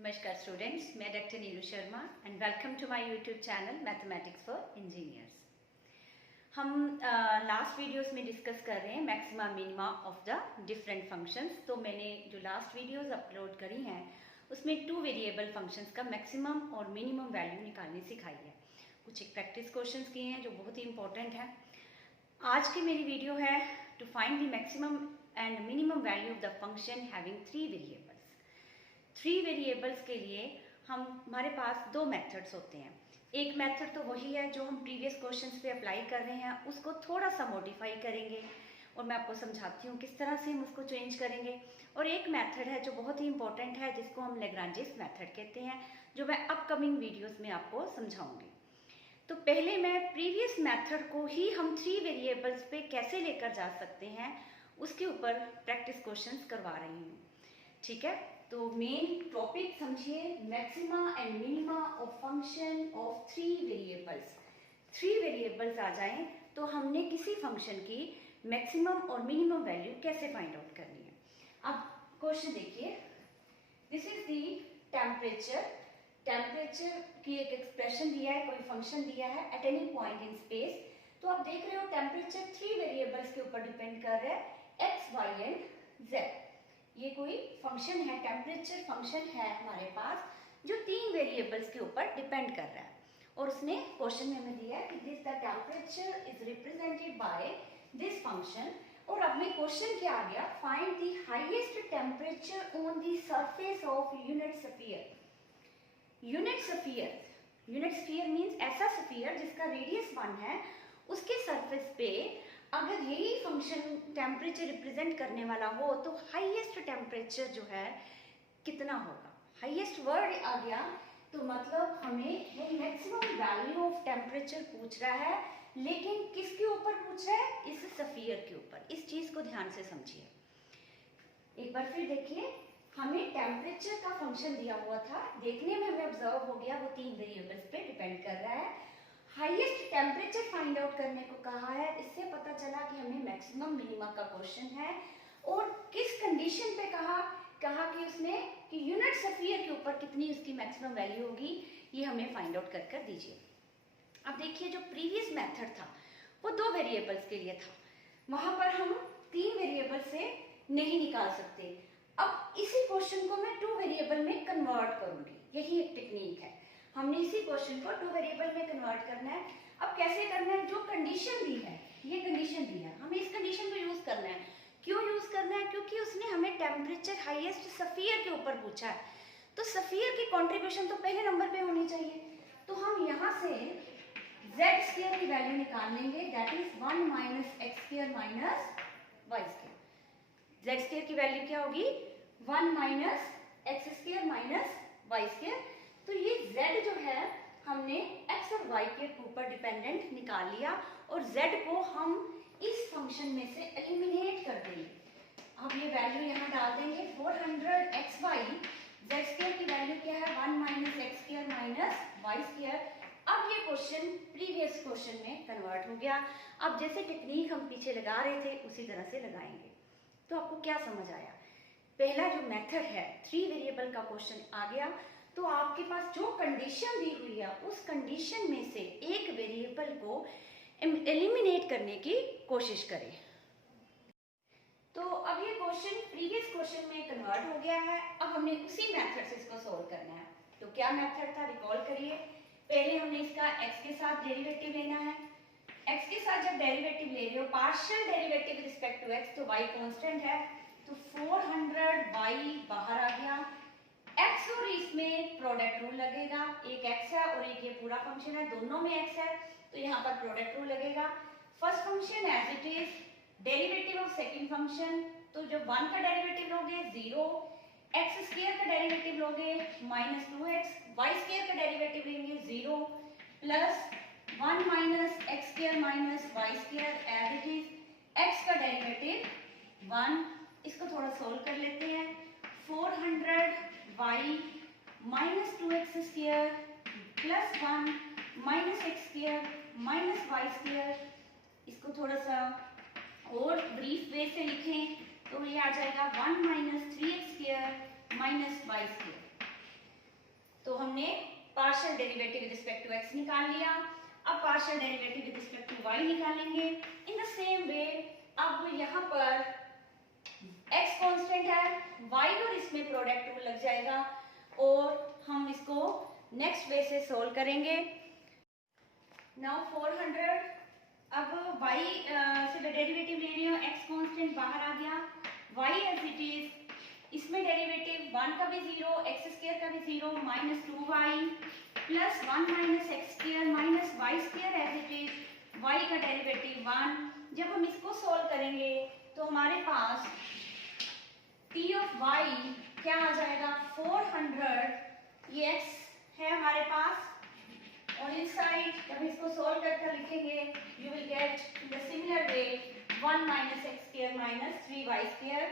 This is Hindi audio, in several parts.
नमस्कार स्टूडेंट्स, मैं doctor Neelu Sharma and welcome to my YouTube channel mathematics for engineers. हम लास्ट वीडियोस में डिस्कस कर रहे हैं maxima minima of the different functions. तो मैंने जो लास्ट वीडियोस अपलोड करी हैं उसमें 2 वेरिएबल फंक्शंस का मैक्सिमम और मिनिमम वैल्यू निकालनी सिखाई है। कुछ एक प्रैक्टिस क्वेश्चंस किए हैं जो बहुत ही इंपॉर्टेंट है। आज की मेरी वीडियो है to find the maximum and minimum value of the function having 3 variables. 3 variables के लिए हमारे पास 2 मेथड्स होते हैं। एक मेथड तो वही है जो हम प्रीवियस क्वेश्चंस पे अप्लाई कर रहे हैं, उसको थोड़ा सा मॉडिफाई करेंगे और मैं आपको समझाती हूँ किस तरह से हम उसको चेंज करेंगे। और एक मेथड है जो बहुत ही इंपॉर्टेंट है जिसको हम लैग्रांजेस मेथड कहते हैं, जो मैं अपकमिंग वीडियोस में आपको समझाऊंगी। तो पहले मैं प्रीवियस मेथड को ही हम 3 वेरिएबल्स पे कैसे लेकर जा सकते हैं उसके ऊपर प्रैक्टिस क्वेश्चंस करवा रही हूँ। ठीक है, तो मेन टॉपिक समझिए, maxima and minima of function of 3 variables. 3 variables आ जाएं तो हमने किसी फंक्शन की मैक्सिमम और मिनिमम वैल्यू कैसे फाइंड आउट करनी है। अब क्वेश्चन देखिए, this is the temperature. Temperature की एक एक्सप्रेशन दिया है, कोई फंक्शन दिया है at any point in space. तो आप देख रहे हो टेम्परेचर 3 वेरिएबल्स के ऊपर डिपेंड कर रहा है, एक्स, वाई एंड जेड। ये कोई फंक्शन है, टेम्परेचर फंक्शन है हमारे पास जो 3 वेरिएबल्स के ऊपर डिपेंड कर रहा है। और उसने क्वेश्चन में हमें दिया है कि this the temperature is represented by this function. और अब में क्वेश्चन क्या आ गया, find the highest temperature on the surface of unit sphere. Unit sphere means ऐसा स्फीयर जिसका रेडियस 1 है, उसके सरफेस पे अगर यही फंक्शन टेम्परेचर रिप्रेजेंट करने वाला हो तो हाईएस्ट टेम्परेचर जो है कितना होगा। हाईएस्ट वर्ड आ गया तो मतलब हमें वो मैक्सिमम वैल्यू ऑफ टेम्परेचर पूछ रहा है, लेकिन किसके ऊपर पूछ रहा है, इस स्फीयर के ऊपर। इस चीज को ध्यान से समझिए। एक बार फिर देखिए, हमें टेम्परेचर का फंक्शन दिया हुआ था, देखने में हमें ऑब्जर्व हो गया वो 3 वेरिएबल्स पे डिपेंड कर रहा है। हाईएस्ट टेम्परेचर फाइंड आउट करने को कहा है, इससे पता चला कि हमें मैक्सिमम मिनिमा का क्वेश्चन है। और किस कंडीशन पे कहा कि उसने कि यूनिट स्फीयर के ऊपर कितनी उसकी मैक्सिमम वैल्यू होगी, ये हमें फाइंड आउट कर दीजिए। अब देखिए, जो प्रीवियस मेथड था वो 2 वेरिएबल्स के लिए था, वहां पर हम 3 वेरिएबल से नहीं निकाल सकते। अब इसी क्वेश्चन को मैं 2 वेरिएबल में कन्वर्ट करूंगी, यही एक टेक्निक है। हमने इसी क्वेश्चन को 2 वेरिएबल में कन्वर्ट करना है। अब कैसे करना है, जो कंडीशन दी है, ये कंडीशन दी है, हमें इस कंडीशन को यूज करना है। क्यों यूज करना है, क्योंकि उसने हमें टेम्परेचर हाईएस्ट स्फीयर के ऊपर पूछा है, तो स्फीयर की कंट्रीब्यूशन तो पहले नंबर पे होनी चाहिए। तो हम यहाँ से जेड स्क्वायर की वैल्यू निकाल लेंगे, that is 1 minus x square minus y square. Z square की वैल्यू क्या होगी, 1 minus x square minus y square. तो ये z जो है हमने x और y के ऊपर डिपेंडेंट निकाल लिया और z को हम इस फंक्शन में से एलिमिनेट कर देंगे। अब ये वैल्यू यहाँ डाल देंगे, 400xy, z स्क्वायर की वैल्यू क्या है, 1 minus x square minus y square. अब ये क्वेश्चन प्रीवियस क्वेश्चन में कन्वर्ट हो गया। अब जैसे टेक्निक हम पीछे लगा रहे थे उसी तरह से लगाएंगे। तो आपको क्या समझ आया, पहला जो मेथड है 3 वेरिएबल का क्वेश्चन आ गया, तो आपके पास जो कंडीशन दी हुई है उस कंडीशन में से एक वेरिएबल को एलिमिनेट करने की कोशिश करें। तो अब ये क्वेश्चन प्रीवियस क्वेश्चन में कन्वर्ट हो गया है। अब हमने उसी मेथड से इसको सोल्व करना है। तो क्या मेथड था, रिकॉल करिए। पहले हमने इसका x के साथ डेरिवेटिव लेना है। x के साथ जब डेरिवेटिव ले रहे हो, partial derivative with respect to x, तो y कांस्टेंट है, तो 400y बाहर आ गया। x और इसमें प्रोडक्ट रूल लगेगा, एक x है और एक ये पूरा फंक्शन है, दोनों में x है, तो यहाँ पर प्रोडक्ट रूल लगेगा। First function as it is, derivative of second function, तो जब 1 का डेरिवेटिव लोगे 0, x स्क्वायर का डेरिवेटिव लोगे -2x, y स्क्वायर का डेरिवेटिव लेंगे 0, plus 1 minus x square minus y square as it is, x का डेरिवेटिव 1। इसको थोड़ा सोल्व कर लेते हैं, 400y minus 2x square plus 1 minus x square minus y square. इसको थोड़ा सा और ब्रीफ वे से लिखें तो ये आ जाएगा 1 minus 3x square minus y square. तो हमने partial derivative with respect to x निकाल लिया। अब partial derivative with respect to y निकालेंगे। इन द सेम वे अब यहाँ पर x कांस्टेंट है, y और इसमें प्रोडक्ट लग जाएगा और हम इसको नेक्स्ट वे से सोल्व करेंगे। नाउ 400, अब y से डेरिवेटिव ले रही हूँ, x कांस्टेंट बाहर आ गया, y एज इट इज, इसमें डेरिवेटिव 1 का भी 0, x स्क्वायर का भी 0, minus 2y plus 1 minus x square minus y square as it is, y का डेरिवेटिव 1। जब हम इसको सोल्व करेंगे तो हमारे पास t ऑफ y क्या आ जाएगा, 400, ये x है हमारे पास, और इनसाइड जब इसको सोल्व करके लिखेंगे you will get in the similar way 1 minus x square minus 3y square,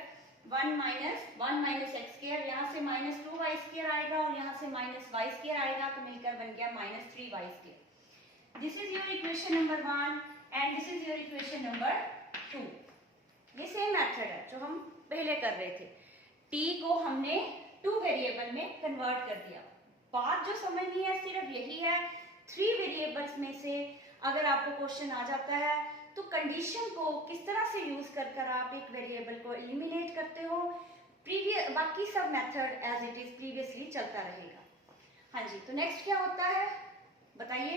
1 minus x square, यहाँ से माइनस 2y स्क्वायर आएगा और यहाँ से माइनस y स्क्वायर आएगा, तो मिलकर बन गया minus 3y square. This is your equation number 1 and this is your equation number 2। ये सेम मेथड है जो हम पहले कर रहे थे, t को हमने 2 वेरिएबल में कन्वर्ट कर दिया। बात जो समझनी है सिर्फ यही है, 3 वेरिएबल्स में से अगर आपको क्वेश्चन आ जाता है तो कंडीशन को किस तरह से यूज कर आप एक वेरिएबल को एलिमिनेट करते हो, बाकी सब method as it is previously चलता रहेगा। हाँ जी, तो नेक्स्ट क्या होता है बताइए।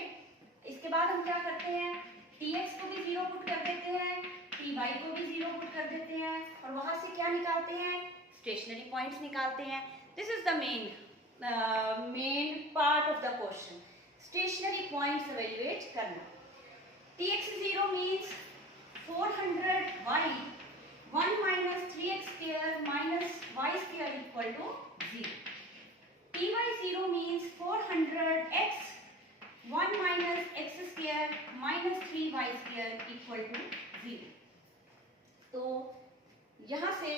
इसके बाद हम क्या करते हैं, tx को भी 0 पुट कर देते हैं, ty को भी 0 पुट कर देते हैं और वहां से क्या निकालते हैं, स्टेशनरी पॉइंट्स निकालते हैं। This is the main part of the question, stationary points evaluate करना। tx 0 means 400y 1 minus 3x square minus y square equal to 0. ty 0 means 400x 1 minus x square minus 3y square equal to 0. तो यहाँ से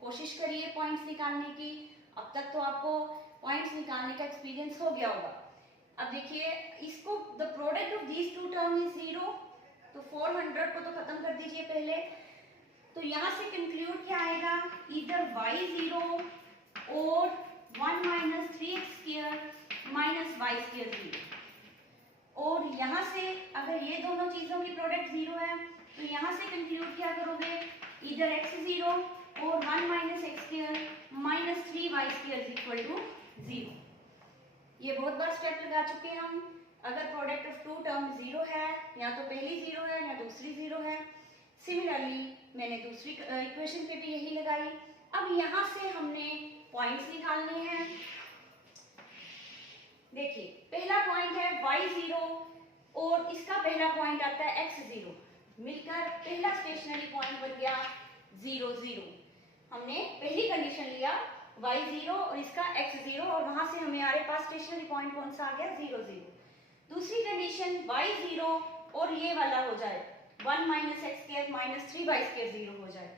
कोशिश करिए पॉइंट्स निकालने की। अब तक तो आपको पॉइंट्स निकालने का एक्सपीरियंस हो गया होगा। अब देखिए इसको, the product of these two term is 0, तो 400 को तो खत्म कर दीजिए पहले। तो यहाँ से कंक्लूड क्या आएगा, इधर y 0 और 1 minus 3x square minus y square 0। और यहाँ से अगर ये दोनों चीजों की प्रोडक्ट 0 है तो यहाँ से कंक्लूड क्या करोगे, इधर x 0 और 1 minus x square minus 3y square equal to 0। ये बहुत बार स्टेप लगा चुके हैं हम। अगर प्रोडक्ट ऑफ 2 टर्म 0 है, या तो पहली 0 है या दूसरी 0 है। सिमिलरली मैंने दूसरी इक्वेशन पे भी यही लगाई। अब यहाँ से हमने पॉइंट्स निकालने हैं। देखिए पहला पॉइंट है y0 और इसका पहला पॉइंट आता है x0, मिलकर पहला स्टेशनरी पॉइंट बन गया 0 0। हमने पहली कंडीशन लिया y0 और इसका x0 और वहां से हमारे पास स्टेशनरी पॉइंट कौन सा आ गया, 0 0। दूसरी कंडीशन y0 और ये वाला हो जाए 1 minus x square minus 3y square 0 हो जाए।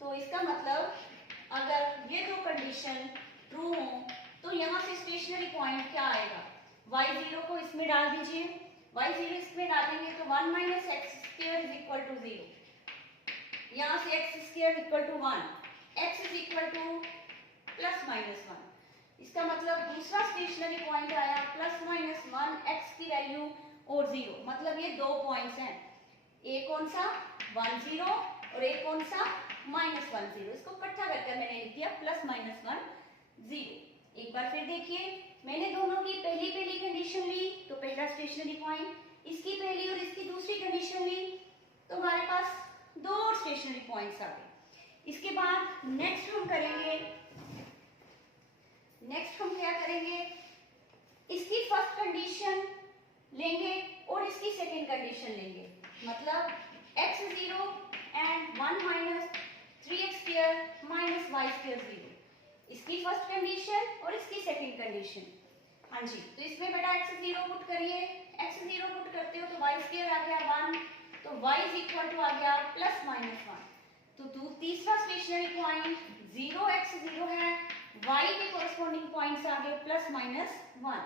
तो इसका मतलब अगर ये दो कंडीशन ट्रू हो तो यहाँ से स्टेशनरी पॉइंट क्या आएगा, y0 को इसमें डाल दीजिए, y0 इसमें डालेंगे तो 1 minus x square is equal to 0, यहाँ से x square equal to 1, x is equal to plus minus 1। इसका मतलब दूसरा स्टेशनरी पॉइंट आया प्लस माइनस 1 x की वैल्यू और 0, मतलब ये दो पॉइंट्स हैं, एक कौन सा 1 0 और एक कौन सा माइनस 1 0। इसको इकट्ठा करके मैंने लिख दिया प्लस माइनस 1 0। एक बार फिर देखिए, मैंने दोनों की पहली कंडीशन ली तो पहला स्टेशनरी पॉइंट, इसकी पहली और इसकी दूसरी कंडीशन ली तो हमारे पास दो स्टेशनरी पॉइंट्स आ गए। इसके बाद नेक्स्ट हम क्या करेंगे, इसकी फर्स्ट कंडीशन लेंगे और इसकी सेकंड कंडीशन लेंगे, मतलब x0 and 1 minus 3x square minus y square 0। इसकी फर्स्ट कंडीशन और इसकी सेकंड कंडीशन। हाँ जी, तो इसमें बेटा x0 पुट करिए, x0 पुट करते हो तो y स्क्वायर आ गया 1, तो y इज इक्वल टू आ गया प्लस माइनस 1। तो तीसरा स्टेशनरी पॉइंट 0x0 है, y के कोरस्पॉन्डिंग पॉइंट्स आ गए प्लस माइनस 1।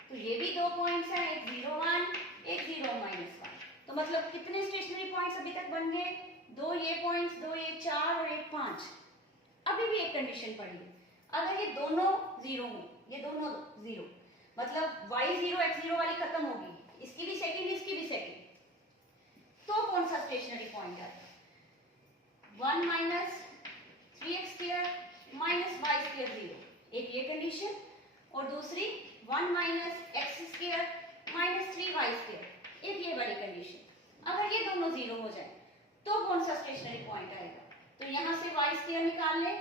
तो ये भी दो पॉइंट्स हैं, एक 0 1 एक 0 माइनस 1। तो मतलब कितने स्टेशनरी पॉइंट्स अभी तक बन गए, दो ये पॉइंट्स, दो ये 4 और एक 5। अभी भी एक कंडीशन पड़ी है, अगर ये दोनों 0 हो, ये दोनों 0 मतलब y0 x0 वाली खत्म होगी, इसकी भी सेकंड, इसकी भी सेकंड, तो कौन सा स्टेशनरी पॉइंट है? 1 minus 3x square minus y square 0, एक ये कंडीशन, और दूसरी 1 minus x square minus 3y square, एक ये वाली कंडीशन। अगर ये दोनों जीरो हो जाए तो कौन सा स्टेशनरी पॉइंट आएगा? तो यहां से y स्क्वायर निकाल ले,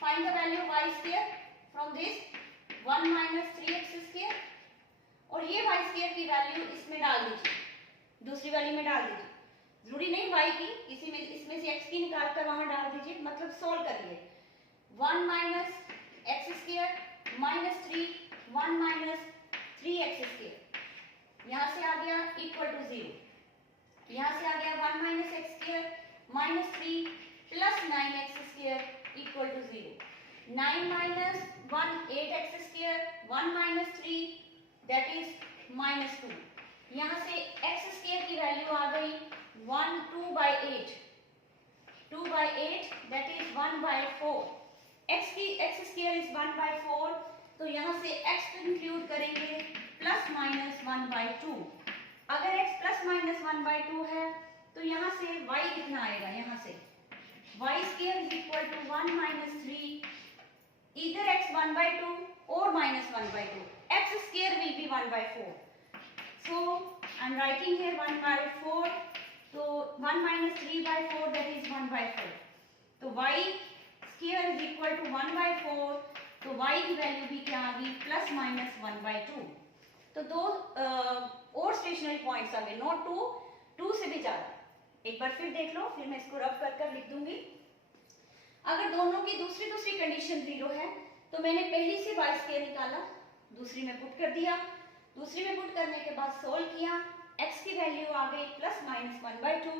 find the value y square from this 1 minus 3x square, और ये y स्क्वायर की वैल्यू इसमें डाल दीजिए, दूसरी वाली में डाल दीजिए, जरूरी नहीं y की, इसी में इसमें से x की निकाल कर वहां डाल दीजिए, मतलब सोल्व करिए। 1 minus x square minus 3, 1 minus 3x square, यहां से आ गया इक्वल टू 0, यहां से आ गया 1 minus x square minus 3 plus 9x square equal to 0, 9 minus 1 8x square, 1 minus 3 that is minus 2, यहां से x स्क्वायर की वैल्यू आ गई 1 2 by 8, 2 by 8 that is 1 by 4, x square is 1 by 4, तो यहां से x को इंक्लूड करेंगे प्लस माइनस 1 by 2, अगर x प्लस माइनस 1 by 2 है तो यहाँ से y कितना आएगा? यहाँ से y square is equal to 1 minus 3, इधर x 1 by 2 और minus 1 by 2, x square will be 1 by 4, so I am writing here 1 by 4, तो 1 minus 3 by 4 that is 1 by 4, तो y square is equal to 1 by 4, तो y की वैल्यू भी क्या आ गई? प्लस माइनस 1 by 2, तो दो और स्टेशनरी पॉइंट्स आ गए, नॉट 2 से भी ज्यादा। एक बार फिर देख लो, फिर मैं इसको रब कर लिख दूंगी। अगर दोनों की दूसरी कंडीशन 0 है तो मैंने पहली से y स्क्वायर निकाला, दूसरी में पुट कर दिया, दूसरी में पुट करने के बाद सोल्व किया, x की वैल्यू आ गई प्लस माइनस 1 by 2,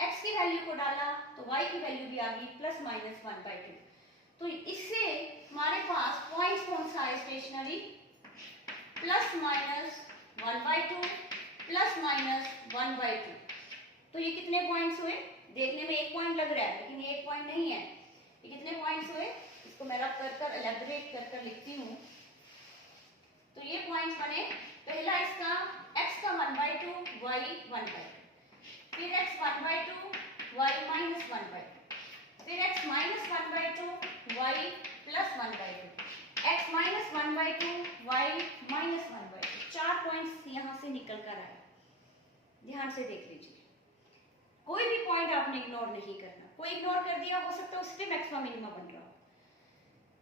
x की वैल्यू को डाला तो y की वैल्यू भी आ गई प्लस माइनस 1 by 2, तो इससे हमारे पास पॉइंट्स कौन सा है stationary? Plus minus 1 by 2 plus minus 1 by 2, तो ये कितने पॉइंट्स हुए? देखने में एक पॉइंट लग रहा है लेकिन ये एक पॉइंट नहीं है, ये कितने पॉइंट्स हुए? इसको मैं रब कर एलैबोरेट कर लिखती हूँ, तो ये पॉइंट्स बने, पहला इसका x का 1 by 2 y 1 by 2, फिर x 1 by 2 y minus 1 by 2, फिर x minus 1 by 2 y plus 1 by 2, x minus 1 by 2 y minus 1 by 2, 4 points यहाँ से निकल कर आए। ध्यान से देख लीजिए, कोई भी पॉइंट आपने इग्नोर नहीं करना, कोई इग्नोर कर दिया हो सकता है उससे मैक्सिमम मिनिमम बन रहा हो,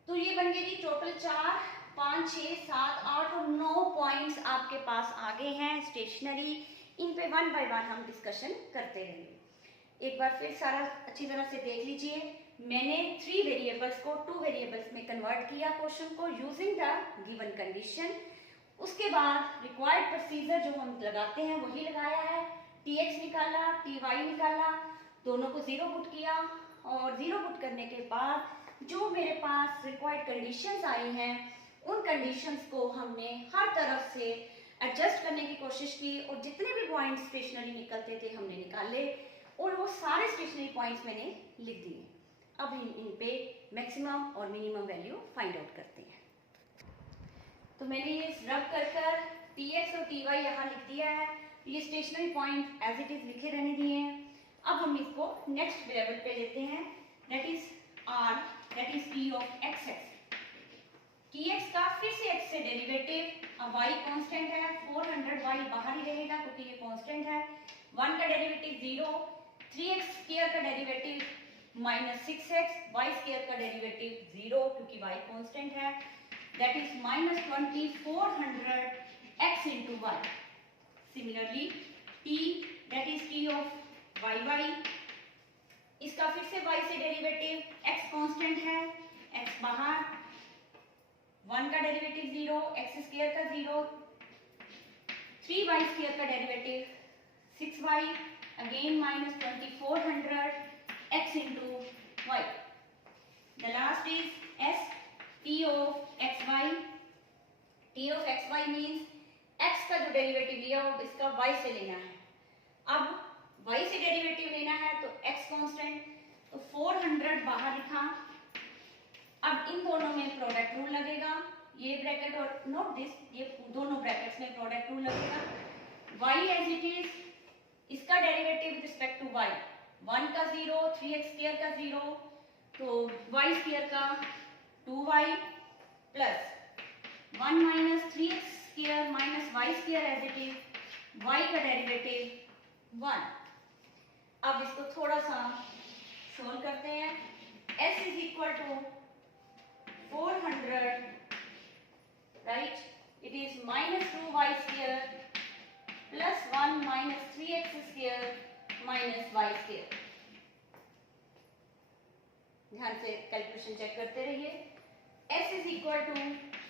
तो ये बन गए जी टोटल 4 5 6 7 8 और 9 पॉइंट्स आपके पास आगे हैं स्टेशनरी, इन पे 1 by 1 हम डिस्कशन करते रहेंगे। एक बार फिर सारा अच्छी तरह से देख लीजिए, मैंने 3 वेरिएबल्स को 2 वेरिएबल्स में कन्वर्ट किया क्वेश्चन को यूजिंग द गिवन कंडीशन, उसके बाद रिक्वायर्ड प्रोसीजर जो हम लगाते हैं वही लगाया है, tx निकाला, ty निकाला, दोनों को 0 पुट किया, और 0 पुट करने के बाद जो मेरे पास रिक्वायर्ड कंडीशंस आई हैं उन कंडीशंस को हमने हर तरफ से एडजस्ट करने की कोशिश की, और जितने भी पॉइंट्स स्टेशनरी निकलते थे हमने निकाले, और वो सारे स्टेशनरी पॉइंट्स मैंने लिख दिए। अब इन पे मैक्सिमम और मिनिमम वैल्यू फाइंड आउट करते हैं। तो मैंने ये रब कर tx और ty यहाँ लिख दिया है, ये stationary point as it is लिखे रहने दिए हैं। अब हम इसको नेक्स्ट वेरिएबल पे लेते हैं, that is r, that is t of x। tx का फिर से x से डेरिवेटिव, अब y कांस्टेंट है, 400y बाहर ही रहेगा क्योंकि ये कांस्टेंट है, 1 का डेरिवेटिव 0, 3x स्क्वायर का derivative minus 6x, y square का डेरिवेटिव 0 क्योंकि y कांस्टेंट है, that is minus 2400 x into y। Similarly t, that is t of y, इसका फिर से y से डेरिवेटिव, x कांस्टेंट है, x बाहर, 1 का डेरिवेटिव 0, x स्क्वायर का 0, 3y स्क्वायर का derivative 6y, again minus 2400 x into y। The last is s, t of xy, t of xy means x का जो डेरिवेटिव लिया हो इसका y से लेना है। अब y से डेरिवेटिव लेना है तो x कांस्टेंट, तो 400 बाहर लिखा। अब इन दोनों में प्रोडक्ट रूल लगेगा, ये ब्रैकेट ब्रैकेट और नोट दिस, ये दोनों ब्रैकेट्स में प्रोडक्ट रूल लगेगा। y एज इट इज, इसका derivative with respect to y, 1 का 0, 3x स्क्वायर का 0, तो y स्क्वायर का 2y plus 1 minus 3x square minus y square as it is, y का डेरिवेटिव 1। अब इसको थोड़ा सा सोल्व करते हैं। s is equal to 400, right, it is minus 2y square plus 1 minus 3x square minus y square. ध्यान से कैलकुलेशन चेक करते रहिए। s is equal to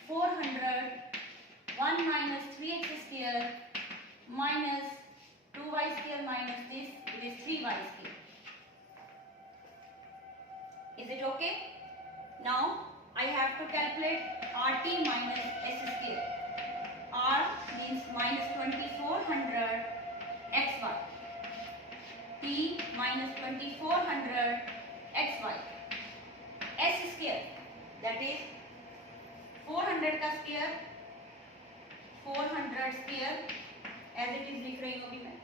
400, 1 minus 3x square minus 2y square minus this, it is 3y square. Is it okay? Now I have to calculate RT minus S square. R means minus 2400 XY. T minus 2400 XY. S square, that is 400 का square, 400 square as it is लिख रही हूँ अभी मैं,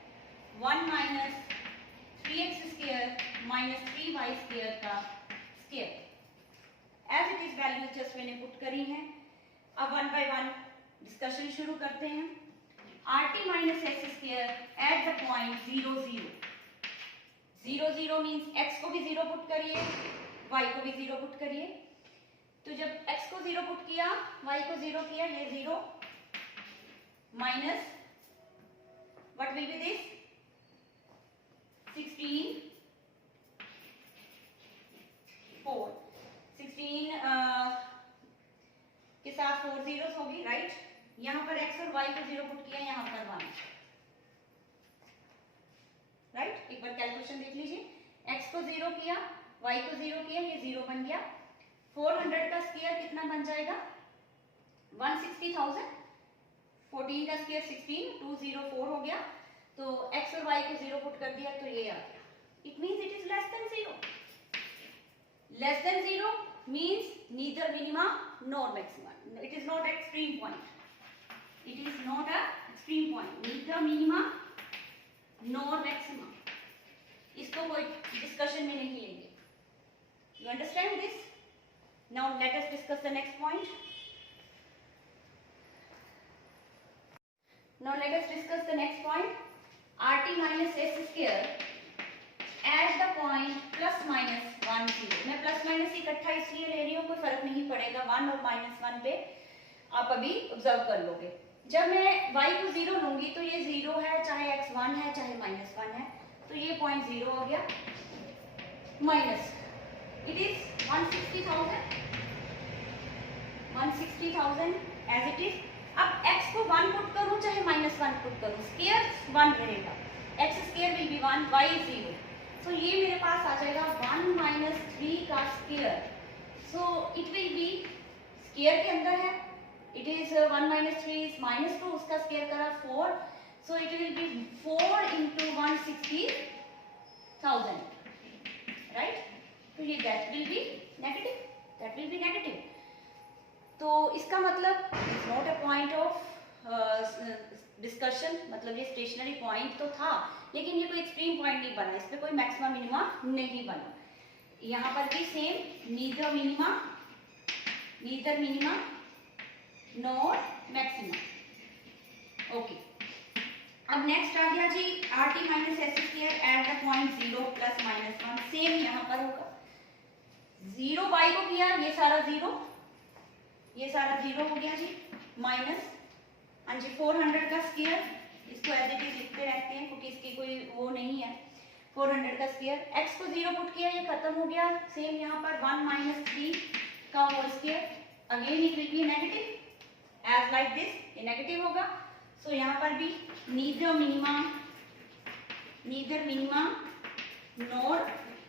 1 minus 3x square minus 3y square का square. As it is value just मैंने पुट करी हैं। अब वन बाय वन डिस्कशन शुरू करते हैं। RT minus x square at the point 0 0, 0 0 means x को भी 0 पुट करिए, y को भी 0 पुट करिए। तो जब x को 0 पुट किया, y को 0 किया, ये 0 minus what will be this 16 4, 16 के साथ 4 zeros होगी, राइट। यहाँ पर x और y को 0 पुट किया, यहाँ पर 1, राइट। एक बार कैलकुलेशन देख लीजिए, x को 0 किया, y को 0 किया, ये 0 बन गया। 400 का स्क्वायर कितना बन जाएगा 160,000, 14 का स्क्वायर 16, 204 हो गया। तो x और y को 0 पुट कर दिया तो ये आ गया। It means it is less than 0। Less than 0 means neither minima nor maxima. It is not extreme point. It is not a extreme point. Neither minima nor maxima. इसको कोई डिस्कशन में नहीं लेंगे। You understand this? Now let us discuss the next point. Now let us discuss the next point. RT minus S square at the point plus minus 1 0। मैं प्लस माइनस इकट्ठा इसलिए ले रही हूँ, कोई फर्क नहीं पड़ेगा, 1 और -1 पे आप अभी ऑब्जर्व कर लोगे। जब मैं y को 0 लूंगी तो ये 0 है, चाहे x 1 है, चाहे -1 है, तो ये पॉइंट 0 हो गया। Minus it is 160,000 as it is. अब x को 1 पुट करूं चाहे -1 पुट करूं, स्क्वायर 1 रहेगा, x square will be 1, y 0। तो ये मेरे पास आ जाएगा 1 माइनस 3 का square. So it will B, square के अंदर है, इट इज 1 माइनस 3 इज -2, उसका स्क्वायर करा 4, so it will B 4 into 160,000, right. तो ये दैट विल बी नेगेटिव, तो इसका मतलब it's not a point of discussion, मतलब ये स्टेशनरी पॉइंट तो था, लेकिन ये कोई एक्सट्रीम पॉइंट नहीं बना, इस पे कोई मैक्सिमा मिनिमा नहीं बना। यहाँ पर भी same, neither minima nor maxima. Okay, अब नेक्स्ट आ गया जी RT minus S square at the point 0 plus -1। Same यहाँ पर होगा, 0 y को किया, ये सारा 0, ये सारा 0 हो गया जी, माइनस, हाँ जी 400 का स्क्वायर, इसको एज इट इज लिखते रहते हैं क्योंकि इसकी कोई वो नहीं है। 400 का स्क्वायर, x को 0 पुट किया, ये खत्म हो गया। सेम यहाँ पर 1 माइनस 3 का whole square, again it will be negative as like this, ये नेगेटिव होगा। सो यहाँ पर भी नीदर मिनिमा नॉर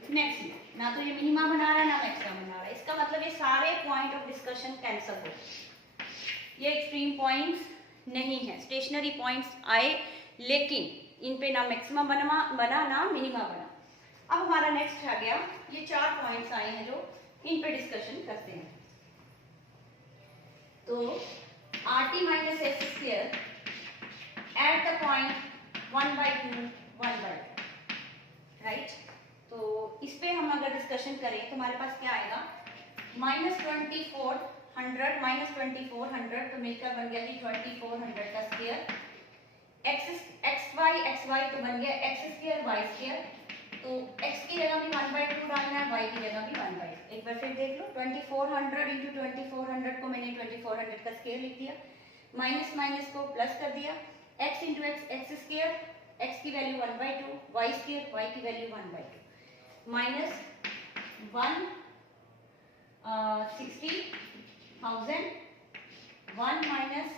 मैक्सिमा, ना तो ये मिनिमा बना रहा है ना मैक्सिमा बना रहा है। इसका मतलब ये सारे पॉइंट ऑफ डिस्कशन कैंसिल हो, ये एक्सट्रीम पॉइंट्स नहीं है, स्टेशनरी पॉइंट्स आए लेकिन इन पे ना मैक्सिमा बना ना मिनिमा बना। अब हमारा नेक्स्ट आ गया, ये 4 पॉइंट्स आए हैं जो इन पे डिस्कशन करते हैं। तो RT minus S square at the point 1/2 1/2, right. तो इस पे हम अगर डिस्कशन करें तो हमारे पास क्या आएगा, -2400 माइनस 2400 तो मिलकर बन गया जी 2400 का स्क्वायर, xy तो बन गया x स्क्वायर y स्क्वायर, तो x की जगह भी 1/2 डालना है, y की जगह भी 1/2। एक बार फिर देख लो, 2400 इंटू 2400 को मैंने 2400 का स्क्वायर लिख दिया, माइनस माइनस को प्लस कर दिया, x into x square, x की वैल्यू 1/2, y स्क्वायर, y की value 1/2, minus 160,000, 1 minus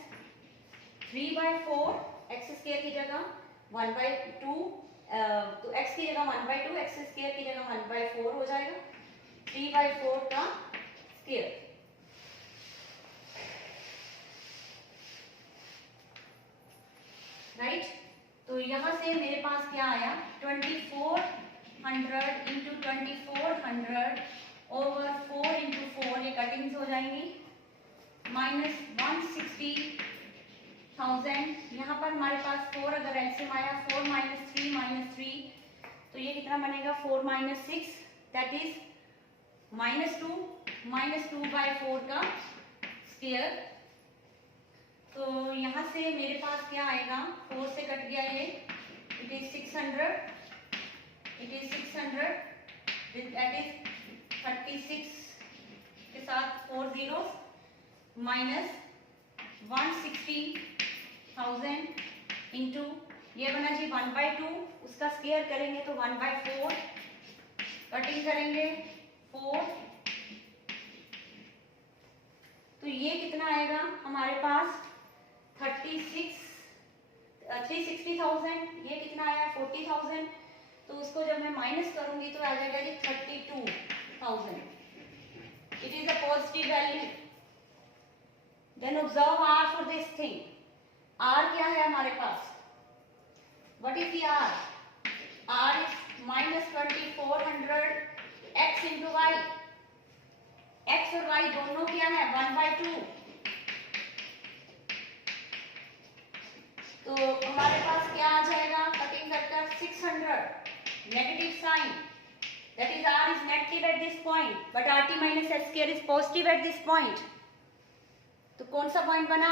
3/4, x square की जगह 1/2, तो x की जगह 1/2, x स्क्वायर की जगह 1/4 हो जाएगा, 3/4 का स्क्वायर, राइट। तो यहां से मेरे पास क्या आया, 2400 इंटू 2400 ओवर 4 इंटू 4, ये कटिंग्स हो जाएंगी, माइनस 160,000, यहाँ पर हमारे पास 4 अगर एलसीएम आया, 4 माइनस 3 तो ये कितना बनेगा, 4 माइनस 6 दैट इज -2/4 का स्क्वायर। तो यहाँ से मेरे पास क्या आएगा, 4 से कट गया ये, इट इज 600 दैट इज 36 के साथ 4 zeros, माइनस 160,000 इंटू ये बना जी 1/2, उसका स्क्वायर करेंगे तो 1/4, कटिंग करेंगे 4, तो ये कितना आएगा हमारे पास 360,000, ये कितना आया 40,000, तो उसको जब मैं माइनस करूंगी तो आ जाएगा जी 32,000, it is a positive value. Then observe R for this thing, R क्या है हमारे पास, what is the R is -2400 x into y, x और y दोनों क्या है 1/2, तो हमारे पास क्या आ जाएगा, cutting factor 600, negative sign, that is R is negative at this point but RT minus S square is positive at this point, तो कौन सा पॉइंट बना,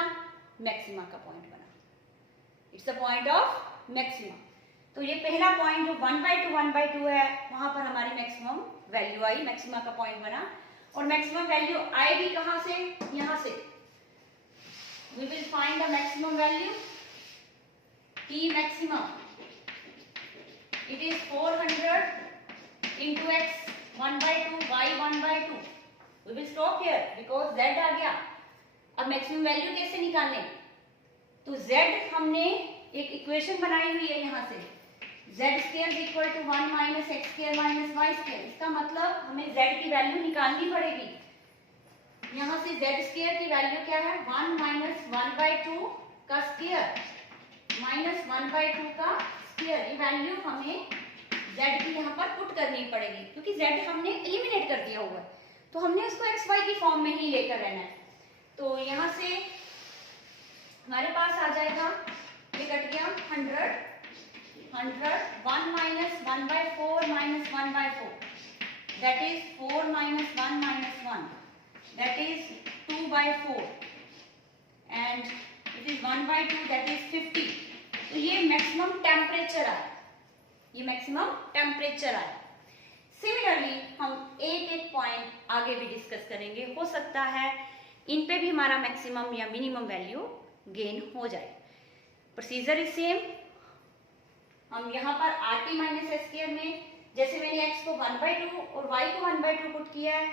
मैक्सिमा का पॉइंट बना, it's the point of maxima. तो ये पहला पॉइंट जो 1/2 है, वहां पर हमारी मैक्सिमम वैल्यू आई, मैक्सिमा का पॉइंट बना, और मैक्सिमम वैल्यू आएगी कहां से, यहां से, we will find the maximum value T maximum, it is 400 into x 1/2, y 1/2, we will stop here because z आ गया। अब मैक्सिमम वैल्यू कैसे निकालने, तो z हमने एक इक्वेशन बनाई हुई है यहाँ से, z square is equal to 1 minus x square minus y square, इसका मतलब हमें z की वैल्यू निकालनी पड़ेगी। यहाँ से z स्क्वायर की वैल्यू क्या है, 1 माइनस 1/2 का स्क्वायर माइनस 1/2 का स्क्वायर, ये वैल्यू हमें z की यहाँ पर पुट करनी पड़ेगी, क्योंकि z हमने एलिमिनेट कर दिया हुआ है, तो हमने उसको xy की फॉर्म में ही लेकर रहना है। तो यहाँ से हमारे पास आ जाएगा, ये कट गया 100, 1 minus 1/4 minus 1/4 that is 4 minus 1 minus 1 that is 2/4 and it is 1/2 that is 50। तो ये मैक्सिमम टेम्परेचर आया, ये मैक्सिमम टेम्परेचर आया। सिमिलरली हम एक एक पॉइंट आगे भी डिस्कस करेंगे, हो सकता है इन पे भी हमारा मैक्सिमम या मिनिमम वैल्यू गेन हो जाए। प्रोसीजर इज सेम, हम यहाँ पर RT माइनस S स्क्वायर में जैसे मैंने x को 1/2 और y को 1/2 पुट किया है,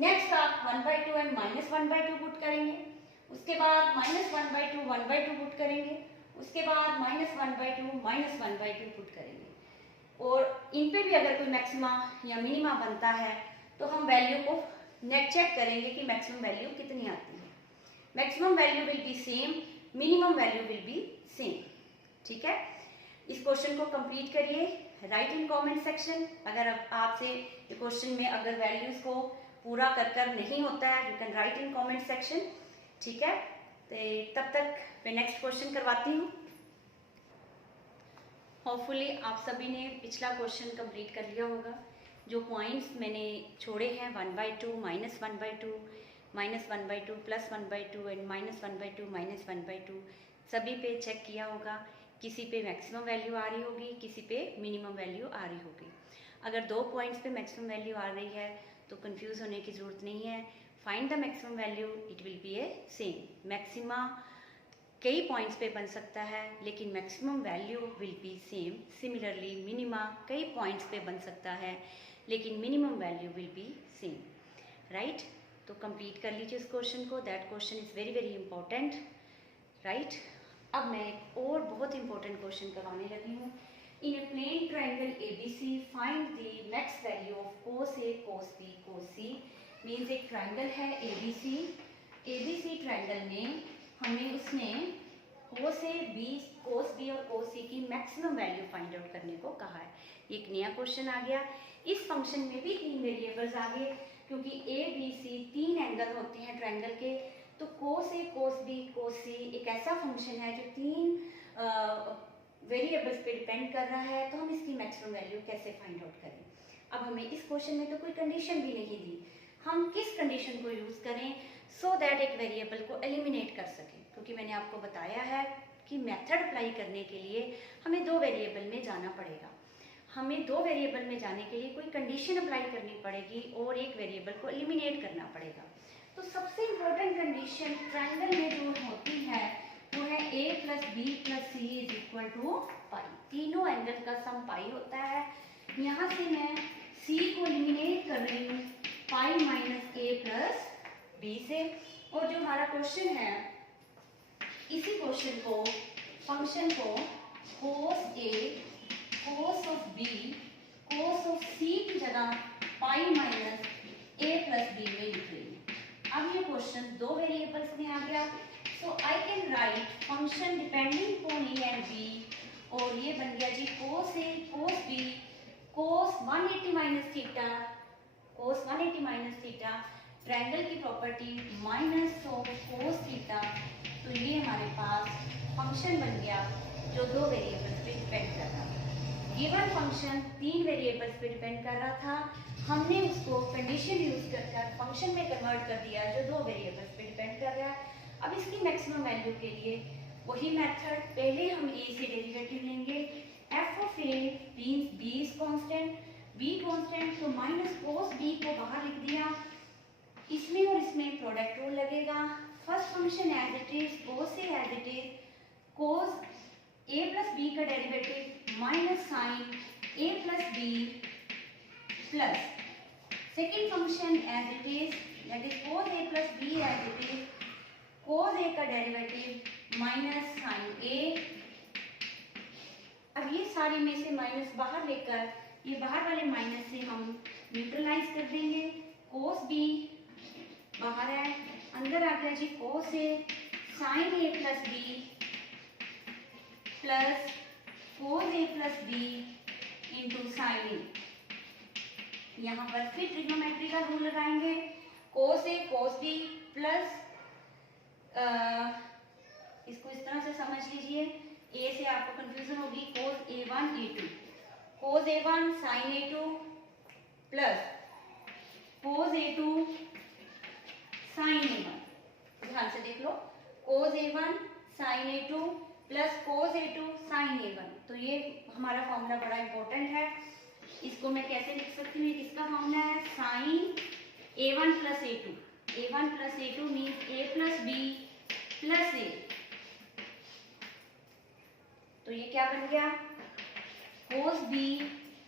नेक्स्ट आप 1/2 एंड माइनस 1/2 पुट करेंगे, उसके बाद -1/2 1/2 पुट करेंगे, उसके बाद -1/2 -1/2 पुट करेंगे, और इन पे भी अगर कोई मैक्सिमा या मिनिमा बनता है तो हम वैल्यू को नेट चेक करेंगे कि मैक्सिमम वैल्यू कितनी आती है। Maximum value will be same, minimum value will be same, ठीक है। इस क्वेश्चन को कंप्लीट करिए, राइट इन कमेंट सेक्शन। अगर आपसे क्वेश्चन में अगर वैल्यूज को पूरा कर नहीं होता है, you can write in comment section, ठीक है। तो तब तक मैं नेक्स्ट क्वेश्चन करवाती हूँ। होपफुली आप सभी ने पिछला क्वेश्चन कंप्लीट कर लिया होगा। जो पॉइंट्स मैंने छोड़े हैं 1/2, -1/2, -1/2, +1/2 एंड -1/2, -1/2, सभी पे चेक किया होगा। किसी पे मैक्सिमम वैल्यू आ रही होगी, किसी पे मिनिमम वैल्यू आ रही होगी। अगर 2 पॉइंट्स पे मैक्सिमम वैल्यू आ रही है तो कंफ्यूज होने की ज़रूरत नहीं है। Find the maximum value, it will B A same. Maxima कई पॉइंट्स पे बन सकता है लेकिन maximum value will be same. Similarly minima कई पॉइंट्स पे बन सकता है लेकिन minimum value will be same, right. तो कंप्लीट कर लीजिए इस क्वेश्चन को। That question is very very important, right. अब मैं एक और बहुत इंपॉर्टेंट क्वेश्चन करवाने लगी हूँ। In a plane triangle ABC find the max value of cos A, cos B, cos C। Means एक ट्राइंगल है ABC ट्राइंगल में हमें उसने cos A, cos B और cos C की मैक्सिमम वैल्यू फाइंड आउट करने को कहा है। एक नया क्वेश्चन आ गया। इस फंक्शन में भी 3 वेरिएबल्स आ गए क्योंकि A, B, C 3 एंगल होते हैं ट्राइंगल के। तो cos A, cos B, cos C एक ऐसा फंक्शन है जो 3 वेरिएबल्स पे डिपेंड कर रहा है। तो हम इसकी मैक्सिमम वैल्यू कैसे फाइंड आउट करें। अब हमें इस क्वेश्चन में तो कोई कंडीशन भी नहीं दी, हम किस कंडीशन को यूज़ करें सो दैट एक वेरिएबल को एलिमिनेट कर सकें। क्योंकि मैंने आपको बताया है कि मेथड अप्लाई करने के लिए हमें 2 वेरिएबल में जाना पड़ेगा। हमें 2 वेरिएबल में जाने के लिए कोई कंडीशन अप्लाई करनी पड़ेगी और एक वेरिएबल को एलिमिनेट करना पड़ेगा। तो सबसे इम्पोर्टेंट कंडीशन ट्राइंगल में जो होती है वो है A + B + C = पाई। तीनों एंगल का सम पाई होता है। यहाँ से मैं C को एलिमिनेट कर रही हूँ पाई -A + B से। और जो हमारा क्वेश्चन है इसी क्वेश्चन को फंक्शन को cos A, cos of B, cos of C की जगह पाई -A + B में लिख रही हूँ। अब ये क्वेश्चन 2 वेरिएबल्स में आ गया। So I can write function depending upon A and B और ये बन गया जी cos A, cos B, cos 180 - theta, cos 180 - theta, triangle की प्रॉपर्टी -cos थीटा। तो ये हमारे पास फंक्शन बन गया जो 2 वेरिएबल्स पे डिपेंड कर रहा था। गिवन फंक्शन 3 वेरिएबल्स पे डिपेंड कर रहा था, हमने उसको कंडीशन यूज कर फंक्शन में कन्वर्ट कर दिया जो 2 वेरिएबल्स पे डिपेंड कर रहा है। अब इसकी मैक्सिमम वैल्यू के लिए वही मेथड, पहले हम A से डेरिवेटिव लेंगे। f of A means B is constant, B constant तो -cos B को बाहर लिख दिया। इसमें और इसमें प्रोडक्ट रूल लगेगा। First function as it is, cos A as it is, cos A + B का derivative minus sine A + B plus second function as it is, that is cos A + B as it is, cos A का डेरिवेटिव माइनस साइन A। अब ये सारी में से माइनस बाहर लेकर ये बाहर वाले माइनस से हम न्यूट्रलाइज कर देंगे। cos B बाहर है, अंदर आ गया जी cos A sin A + B plus cos A + B into sin A। यहाँ पर फिर ट्रिग्नोमेट्री का रूल लगाएंगे। cos A cos B plus इसको इस तरह से समझ लीजिए, A से आपको कंफ्यूजन होगी, cos A1 A2, cos A1 sin A2 plus cos A2 sin A1। ध्यान से देख लो, cos A1 sin A2 plus cos A2 sin A1। तो ये हमारा फॉर्मूला बड़ा इंपॉर्टेंट है। इसको मैं कैसे लिख सकती हूँ, किसका फॉर्मूला है, sin A1 + A2। A1 + A2 means A + B + A। तो ये क्या बन गया, cos B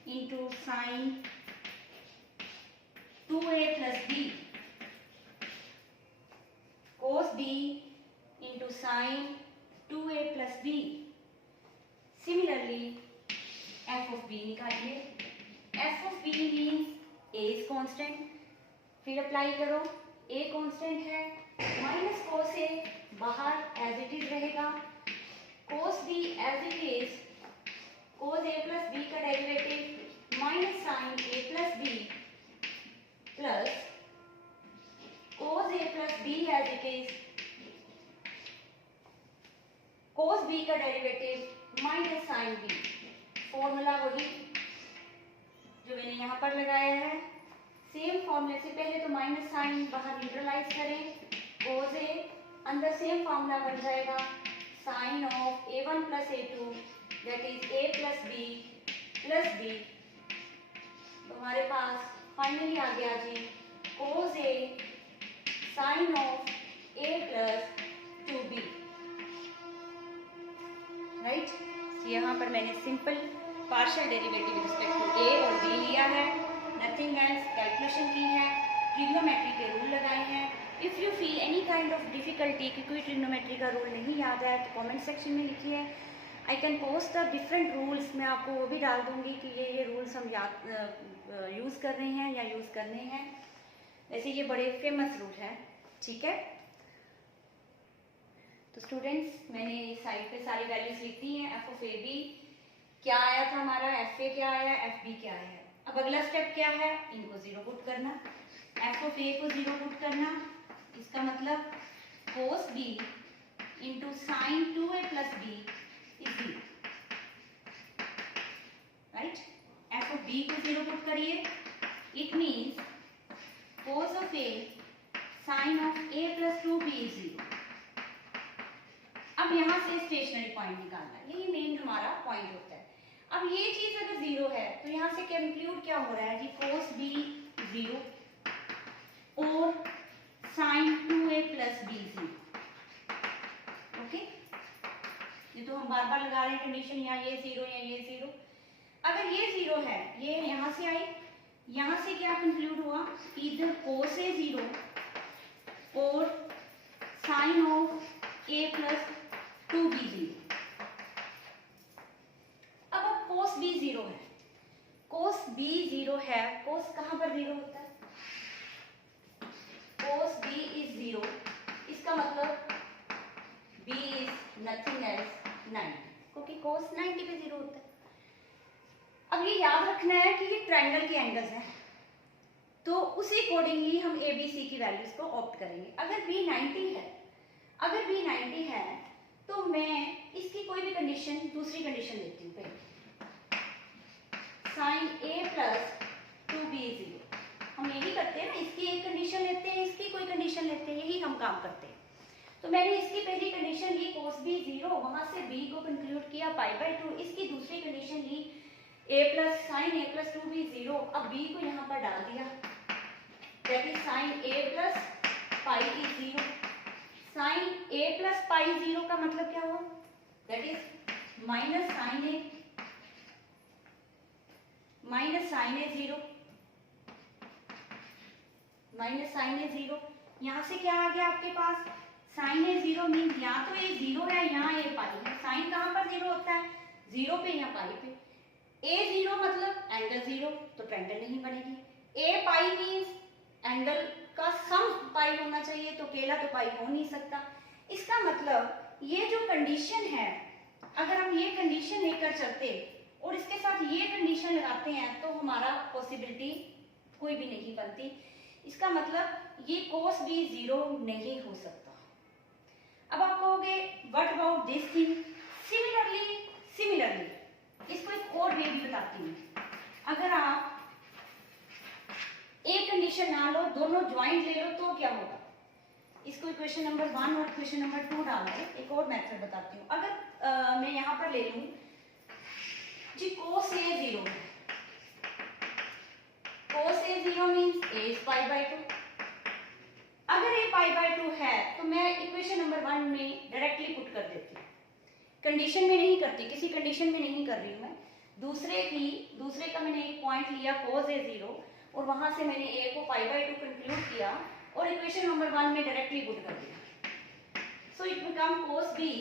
into sine 2A + B, cos B into sine 2A + B। Similarly f of B निकालिए। f of B means A is constant, फिर अप्लाई करो, A कांस्टेंट है, माइनस cos A बाहर एज इट इज रहेगा, cos B as it is, cos A + B का derivative minus sine A + B plus cos A + B as it is, B का derivative minus sine B, formula वही जो मैंने यहाँ पर लगाया है, सेम फॉर्मूले से। पहले तो माइनस साइन बाहर न्यूट्रलाइज करें, कोस ए, अंदर सेम फॉर्मूला बन जाएगा sine of a1 plus a2 that is a plus b. तो हमारे पास फाइनली आ गया जी cos a sine of a plus 2b, right. यहाँ पर मैंने simple partial derivative respect to a और b लिया है, नथिंग एल्स, कैलकुलेशन की है, ट्रिग्नोमेट्री के रूल लगाए हैं। If you feel any kind of difficulty कि कोई ट्रिग्नोमेट्री का रूल नहीं याद है तो कमेंट सेक्शन में लिखिए। I can post the different rules, मैं आपको वो भी डाल दूंगी कि ये रूल्स हम याद यूज़ कर रहे हैं या यूज़ करने हैं। वैसे ये बड़े फेमस रूल हैं, ठीक है। तो स्टूडेंट्स मैंने इस साइड पे सारी वैल्यूज लिख दी हैं। एफ ऑफ ए बी क्या आया था हमारा, एफ ए क्या आया, एफ बी क्या आया है। अब अगला स्टेप क्या है, इनको जीरो पुट करना, एफ ऑफ ए को जीरो पुट करना। इसका मतलब cos B into sine 2a plus B is zero, right. F of B को जीरो पुट करिए, it means cos of A sine of a plus 2b is zero. अब यहाँ से स्टेशनरी पॉइंट निकालना है, यही मेन हमारा पॉइंट होता है। अब ये चीज अगर जीरो है तो यहाँ से कंक्लूड क्या हो रहा है जी, कोस बी जीरो और sine 2a plus B zero, okay. ये तो हम बार बार लगा रहे हैं कंडीशन, यहाँ ये जीरो या ये जीरो। अगर ये जीरो है, ये यहाँ से आई, यहाँ से क्या कंक्लूड हुआ, इधर कोस ए जीरो और sine of a plus 2b zero. अब कोस b जीरो है, कोस b जीरो है, कोस कहाँ पर जीरो होता है, कोस b इज जीरो, इसका मतलब b इज नथिंग एल्स 90, क्योंकि कोस 90 पे जीरो होता है। अब ये याद रखना है कि ये ट्रायंगल के एंगल्स हैं, तो उसी अकॉर्डिंगली हम ए बी सी की वैल्यूज को ऑप्ट करेंगे। अगर b 90 है, अगर b 90 है तो मैं इसकी कोई भी कंडीशन, दूसरी कंडीशन लेती हूँ पहले, sign a plus 2b zero. हम यही करते हैं ना, इसकी एक कंडीशन लेते हैं, इसकी कोई कंडीशन लेते हैं, यही हम काम करते हैं। तो मैंने इसकी पहली कंडीशन ली कोस b जीरो, वहां से b को कंक्लूड किया पाई बाय 2। इसकी दूसरी कंडीशन ली a plus sine a plus 2b zero. अब b को यहाँ पर डाल दिया, that is sine a plus pi is zero. Sine a plus pi zero का मतलब क्या हुआ, that is minus sine a zero, minus sine A zero. यहाँ से क्या आ गया आपके पास, साइन ए जीरो मीन या तो ए जीरो है यहाँ ए पाई है। साइन कहाँ पर जीरो होता है, जीरो पे या पाई पे। ए जीरो मतलब एंगल जीरो, तो ट्रायंगल नहीं बनेगी। ए पाई मीन्स एंगल का सम पाई होना चाहिए, तो अकेला तो पाई हो नहीं सकता। इसका मतलब ये जो कंडीशन है, अगर हम ये कंडीशन लेकर चलते और इसके साथ ये कंडीशन लगाते हैं तो हमारा पॉसिबिलिटी कोई भी नहीं बनती। इसका मतलब ये कोस बी जीरो नहीं हो सकता। अब आप कहोगे what about this thing, similarly इसको एक और वे भी बताती हूँ। अगर आप एक कंडीशन ना लो, दोनों ज्वाइंट ले लो तो क्या होगा, इसको इक्वेशन नंबर 1 और इक्वेशन नंबर 2 डालना है। एक और मेथड बताती हूँ। अगर मैं यहाँ पर ले लूँ जी cos A zero, cos A zero means a is pi by 2। अगर a पाई बाय 2 है तो मैं इक्वेशन नंबर 1 में डायरेक्टली पुट कर देती हूँ, कंडीशन में नहीं करती, किसी कंडीशन में नहीं कर रही हूँ मैं। दूसरे का मैंने एक पॉइंट लिया कोस ए जीरो और वहां से मैंने a को पाई बाय 2 कंक्लूड किया और इक्वेशन नंबर 1 में डायरेक्टली पुट कर दिया। So it become cos B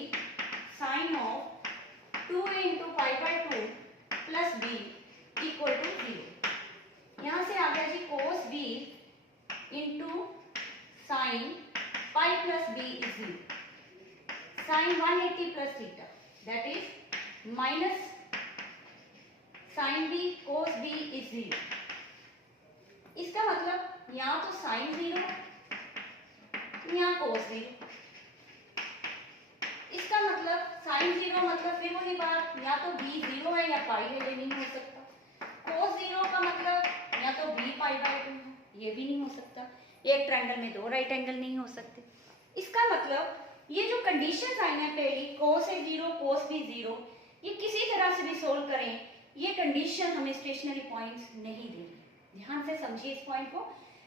sine of 2a into pi by 2 plus b equal to 0। यहाँ से आ गया जी cos b into sine pi plus b is 0। Sine 180 plus theta that is minus sine b cos b is 0। इसका मतलब या तो साइन 0 या कोस 0। इसका मतलब साइन जीरो मतलब फिर वही बात, या तो बी जीरो है या पाई है, ये नहीं हो सकता। कोस जीरो का मतलब या तो बी पाई बाय 2 है, ये भी नहीं हो सकता। एक ट्रायंगल में दो राइट एंगल नहीं हो सकते। इसका मतलब ये जो कंडीशन आई है पहली, कोस है जीरो कोस भी जीरो, ये किसी तरह से भी सोल्व करें, ये कंडीशन हमें स्टेशनरी पॉइंट्स नहीं देगी। ध्यान से समझिए इस पॉइंट को।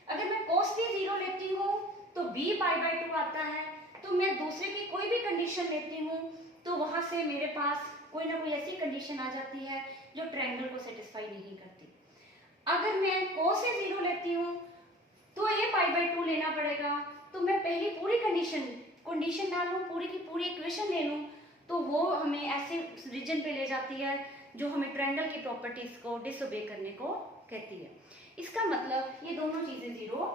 अगर मैं कोस भी जीरो लेती हूँ तो बी पाई बाय 2 आता है, तो मैं दूसरे की कोई भी कंडीशन लेती हूँ तो वहां से मेरे पास कोई ना कोई ऐसी कंडीशन आ जाती है जो ट्रायंगल को सेटिस्फाई नहीं करती। अगर मैं कोस से जीरो लेती हूँ तो ए पाई बाय 2 लेना पड़ेगा, तो मैं पहली पूरी कंडीशन डालूं, पूरी की पूरी इक्वेशन ले लूं, तो वो हमें ऐसे रीजन पे ले जाती है जो हमें ट्रायंगल की प्रॉपर्टीज को डिसओबे करने को कहती है। इसका मतलब ये दोनों चीजें जीरो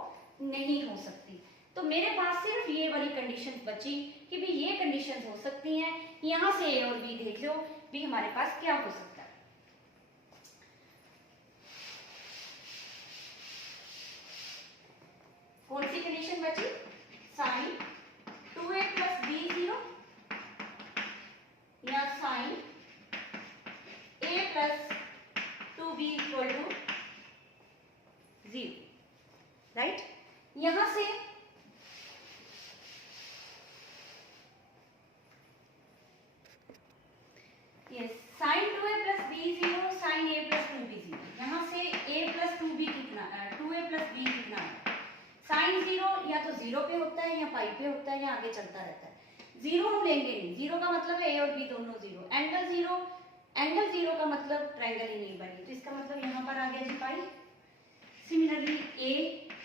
नहीं हो सकती। तो मेरे पास सिर्फ ये वाली कंडीशन बची कि भी ये कंडीशन हो सकती हैं। यहां से ए और बी देख लो भी हमारे पास क्या हो सकता है। कौन सी कंडीशन बची? Sine 2a plus B zero या sine a plus 2b equal to zero, right. यहां से sine 2a plus B zero sine a plus 2b zero, यहां से a प्लस 2b कितना 2a प्लस b कितना है? साइन जीरो या तो जीरो पे होता है या पाई पे होता है या आगे चलता रहता है। जीरो हम लेंगे नहीं, जीरो का मतलब है ए और बी दोनों जीरो। एंगल जीरो का मतलब ट्रायंगल ही नहीं बनी, तो इसका मतलब यहाँ पर आ गया जी पाई। सिमिलरली ए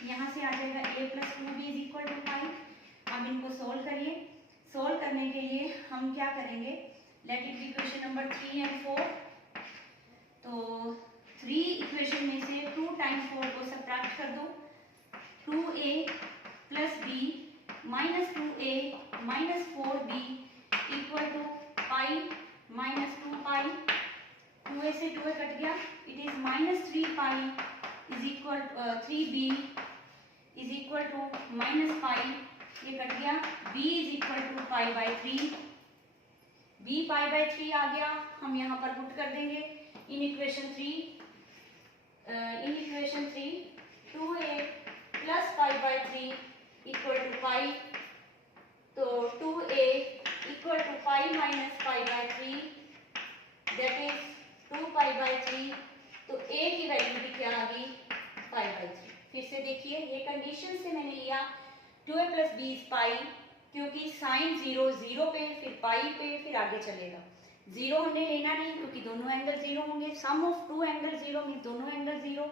यहाँ से आ जाएगा a plus 2b is equal to pi. अब इनको सोल्व करिए। सोल्व करने के लिए हम क्या करेंगे, let it be equation number 3 and 4। तो 3 इक्वेशन में से 2 टाइम्स 4 को सब्ट्रैक्ट कर दो, 2a plus b minus 2a minus 4b equal to pi minus 2 pi. 2a से 2a कट गया, it is minus 3 pi is equal 3b is equal to minus pi, ये कट गया, b is equal to pi by 3। b pi by 3 आ गया, हम यहाँ पर पुट कर देंगे in equation 3 2a plus pi by 3 equal to pi, तो 2a equal to pi minus pi by 3 that is 2 pi by 3। तो a की वैल्यू भी क्या आ गई? Pi by 3। फिर से देखिए, ये कंडीशन से मैंने लिया 2a plus b is pi, क्योंकि साइन जीरो जीरो पे फिर पाई पे फिर आगे चलेगा। जीरो हमने लेना नहीं क्योंकि दोनों एंगल जीरो होंगे। सम ऑफ 2 एंगल जीरो मीन दोनों एंगल जीरो,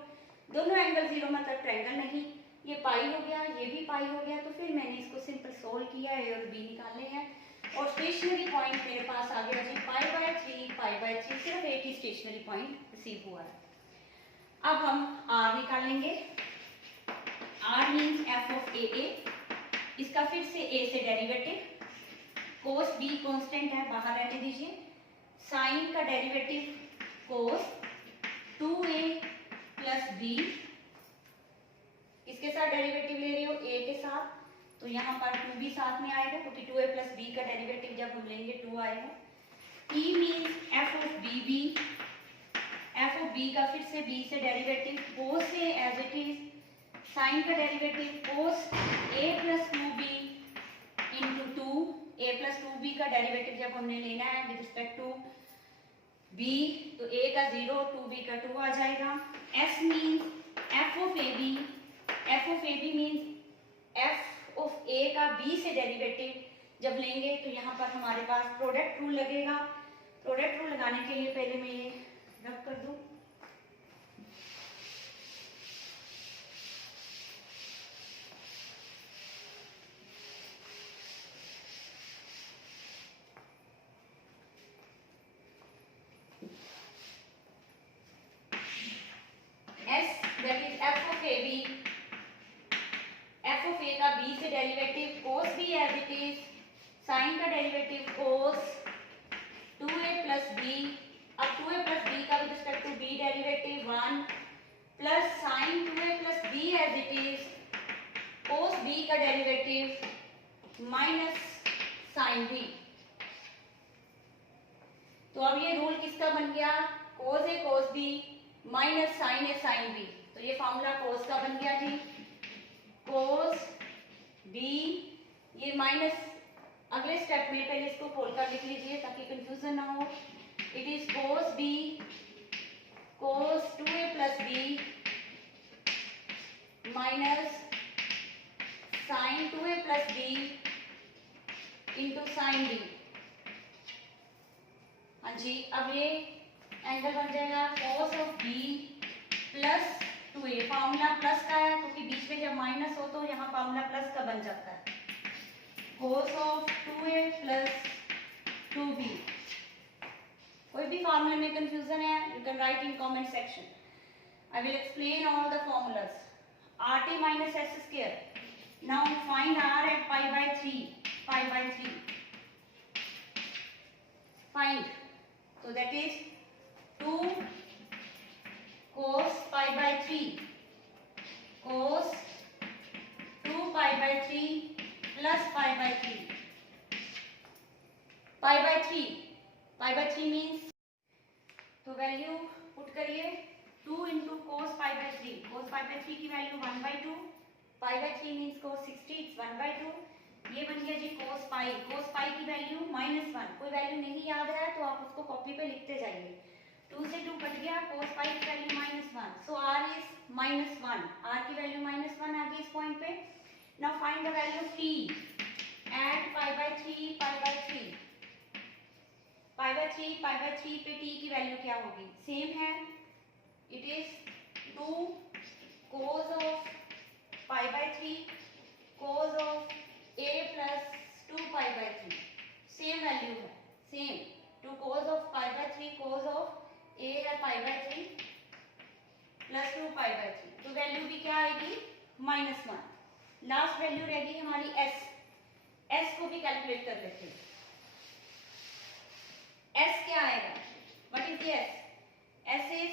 दोनों एंगल जीरो मतलब ट्रायंगल नहीं। ये पाई हो गया, ये भी पाई हो गया, तो फिर मैंने इसको सिंपल सोल्व किया, ए और बी निकालने हैं और स्टेशनरी पॉइंट मेरे पास आ गया जी पाई बाय 3 सिर्फ एक ही स्टेशनरी पॉइंट रिसीव हुआ है। अब हम आर निकालेंगे। आर मीन्स एफ ऑफ ए। इसका फिर से ए से डेरिवेटिव, कोस बी कांस्टेंट है बाहर रहने दीजिए, साइन का डेरिवेटिव कोस 2a प्लस बी, इसके साथ डेरिवेटिव ले रही हो a के साथ, तो यहाँ पर 2b साथ में आएगा क्योंकि 2a प्लस b का डेरिवेटिव जब हम लेंगे 2 आएगा। e means f of bb, f of b का फिर से b से डेरिवेटिव, कोस से एज इट इज, साइन का derivative cos a plus 2b into 2, a plus 2b का डेरिवेटिव जब हमने लेना है विद रिस्पेक्ट टू b, तो a का 0 2b का 2 आ जाएगा। s means f of ab, f of ab means f of a का b से डेरिवेटिव जब लेंगे तो यहाँ पर हमारे पास प्रोडक्ट रूल लगेगा। प्रोडक्ट रूल लगाने के लिए पहले मैं ये रब कर दूं। s that is f of ab, f of a का b से derivative cos b as it is, sin का derivative cos 2a plus b, अब 2a plus b का with respect to b derivative 1 plus sin 2a plus b as it is, cos b का डेरिवेटिव माइनस sin b। तो अब ये रूल किसका बन गया, cos A cos B minus sin A sin B। तो ये फॉर्मूला cos का बन गया जी, cos B, ये माइनस अगले स्टेप में पहले इसको खोलकर लिख लीजिए ताकि कंफ्यूजन ना हो। It is cos B cos 2A plus B minus sin 2A plus B into sin B। हाँ जी, अब ये एंगल बन जाएगा cos of B plus 2A। Formula plus का है क्योंकि बीच में जब माइनस हो तो यहाँ फॉर्मूला प्लस का बन जाता है, cos of 2A plus 2B। कोई भी फॉर्मूले में कंफ्यूजन है, you can write in comment section. I will explain all the formulas. RT minus S square. Now find R at pi by 3. Pi by 3. Find. So that is 2 cos pi by 3. Cos 2 pi by 3 plus pi by 3. Pi by 3. Pi by 3 means, तो वैल्यू पुट करिए 2 into cos pi by 3। cos pi by 3 की value 1/2, pi by 3 means cos 60, it's 1/2। ये बन गया जी cos pi। cos pi की वैल्यू -1। कोई वैल्यू नहीं याद है तो आप उसको कॉपी पे लिखते जाइए। 2 से 2 कट गया, cos pi की value -1, so r is -1। r की वैल्यू -1 आ गई इस पॉइंट पे। Now find the value t at pi by 3 pi by 3। pi by 3 पे t की वैल्यू क्या होगी, सेम है, it is 2 cos of pi by 3 cos of a plus 2 pi by 3। Same value है, same 2 cos of pi by 3 cos of a है pi by 3 plus 2 pi by 3। तो वैल्यू भी क्या आएगी, -1। लास्ट वैल्यू रहेगी हमारी s। s को भी कैलकुलेट कर लेते हैं। s क्या आएगा, what is s? s is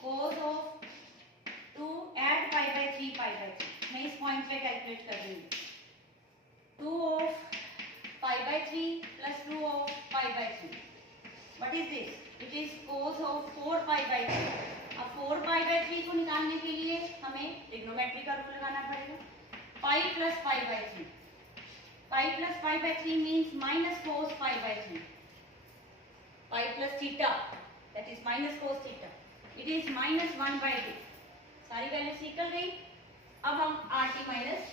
cos of 2 add pi by 3 pi by 3। मैं इस पॉइंट पे कैलकुलेट कर रही हूँ। 2 of pi by 3 plus 2 of pi by 3। What is this? It is cos of 4 pi by 3। अब 4 pi by 3 को निकालने के लिए हमें ट्रिग्नोमेट्री का रूल लगाना पड़ेगा। pi plus pi by 3। pi plus pi by 3 means minus cos pi by 3। pi plus theta, that is minus cos theta। It is -1/2। सारी वैल्यूज निकल गई। अब हम RT माइनस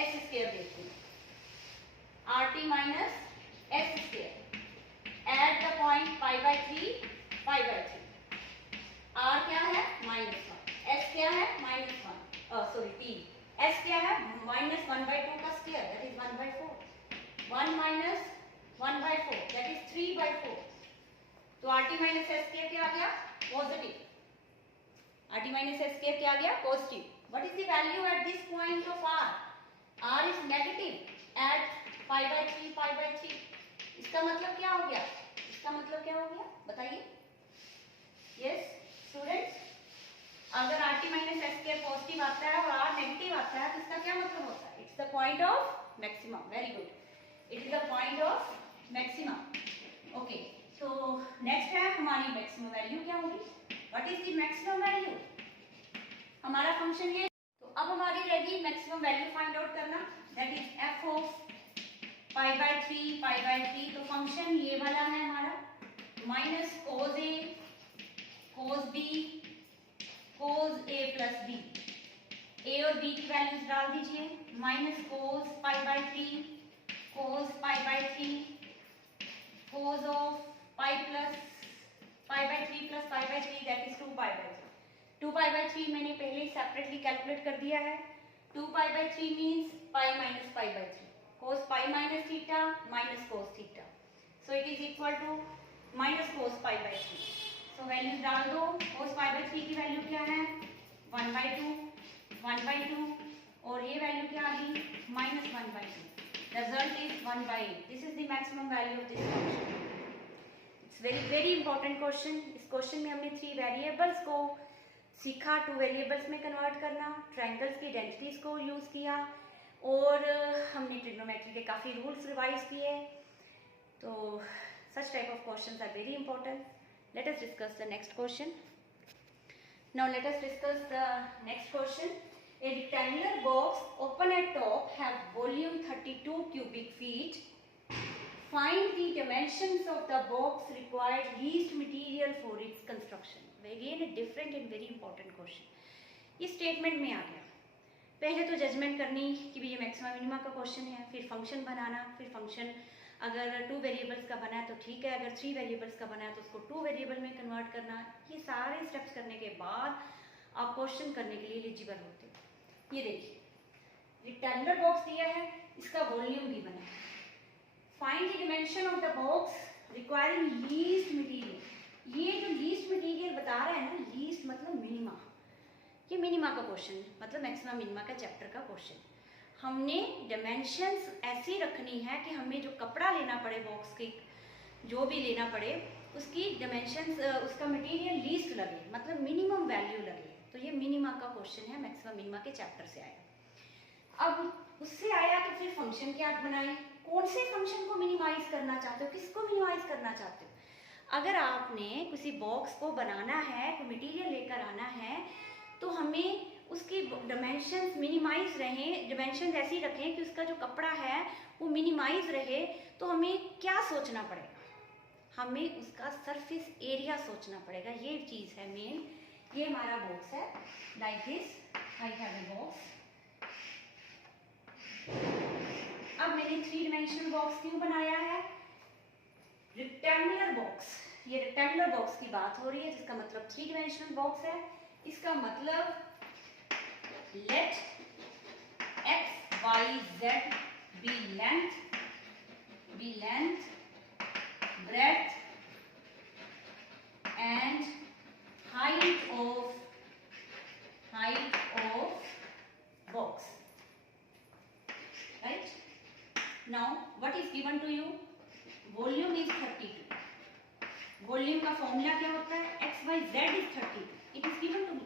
S स्क्वायर देखते हैं। RT minus S square at the point pi by 3 pi by 3। R क्या है, -1। S क्या है, -1। Sorry T। S क्या है, -1/2 का square, that is 1/4। 1 minus 1/4, that is 3/4। तो RT माइनस S स्क्वायर क्या आ गया, positive. RT minus S square क्या आ गया, positive. What is the value at this point of R? R is negative at pi by 3 pi by 3। इसका मतलब क्या हो गया, इसका मतलब क्या हो गया बताइए। यस स्टूडेंट्स, अगर RT minus S square positive आता है और R नेगेटिव आता है तो इसका क्या मतलब होता है, it's the point of maximum. Very good, it is the point of maximum. Okay, तो नेक्स्ट है हमारी मैक्सिमम वैल्यू क्या होगी, what is the maximum value. हमारा फंक्शन ये, तो अब हमारी रहेगी मैक्सिमम वैल्यू फाइंड आउट करना, that is f of pi by 3 pi by 3। तो फंक्शन ये वाला है हमारा, minus cos a cos b cos a plus b। a और b की वैल्यूज डाल दीजिए, minus cos pi by 3 cos pi by 3 cos of pi plus pi by 3 plus pi by 3, that is 2 pi by 3। 2 pi by 3 मैंने पहले ही सेपरेटली कैलकुलेट कर दिया है। 2 pi by 3 means pi minus pi by 3 cos pi minus theta minus cos theta, so it is equal to minus cos pi by 3। so values डाल दो। cos pi by 3 की वैल्यू क्या है, 1/2 और ये वैल्यू क्या आ गई, -1/2। Result is 1/8। This is the maximum value of this function. It's very important question. इस क्वेश्चन में हमने 3 वेरिएबल्स को सीखा, 2 वेरिएबल्स में कन्वर्ट करना, ट्रायंगल्स की आइडेंटिटीज को यूज़ किया और हमने ट्रिग्नोमेट्री के काफ़ी रूल्स रिवाइज किए। तो Such type of questions are very important. Let us discuss the next question. Now let us discuss the next question. A rectangular box open at top have volume 32 cubic feet. Find the dimensions of the box required least material for its construction. Again a different and very important question. ये स्टेटमेंट में आ गया. पहले तो जजमेंट करनी कि ये मैक्सिमा मिनिमा का क्वेश्चन है, फिर फंक्शन बनाना, फिर फंक्शन अगर 2 वेरिएबल्स का बना है तो ठीक है, अगर 3 वेरिएबल्स का बना है तो उसको 2 वेरिएबल में कन्वर्ट करना. ये सारे स्टेप्स करने के बाद आप क्वेश्चन करने के लिए एलिजिबल होते हो. ये देखिए रेक्टेंगुलर बॉक्स दिया है, इसका वॉल्यूम भी बना है. Find the dimension of the box requiring least material. ये जो लीस्ट मटेरियल बता रहा है ना, लीस्ट मतलब मिनिमा. ये मिनिमा का क्वेश्चन मतलब मैक्सिमा मिनिमा का चैप्टर का क्वेश्चन. हमने डायमेंशंस ऐसी रखनी है कि हमें जो कपड़ा लेना पड़े बॉक्स की, जो भी लेना पड़े उसकी डायमेंशंस, उसका मटेरियल लीस्ट लगे, मतलब मिनिमम वैल्यू लगे. तो ये मिनिमा का क्वेश्चन है, मैक्सिमा मिनिमा के चैप्टर से आया. अब उससे आया तो फिर फंक्शन क्या बनाए, कौन से फंक्शन को मिनिमाइज करना चाहते हो, किसको मिनिमाइज करना चाहते हो. अगर आपने किसी बॉक्स को बनाना है, कोई मटेरियल लेकर आना है, तो हमें उसकी डायमेंशंस मिनिमाइज रहें, डायमेंशंस ऐसी रखें कि उसका जो कपड़ा है वो मिनिमाइज रहे. तो हमें क्या सोचना पड़ेगा, हमें उसका सरफेस एरिया सोचना पड़ेगा. ये चीज़ है मेन. ये हमारा बॉक्स है, like this I have a box. अब मैंने 3 डायमेंशनल बॉक्स क्यों बनाया है, रेक्टेंगुलर बॉक्स. ये रेक्टेंगुलर बॉक्स की बात हो रही है, जिसका मतलब 3 डायमेंशनल बॉक्स है. इसका मतलब let x y z be length, breadth and height of box. Right? Now what is given to you? Volume is 32. Volume का फॉर्मूला क्या होता है, x y z is 32. It is given to me.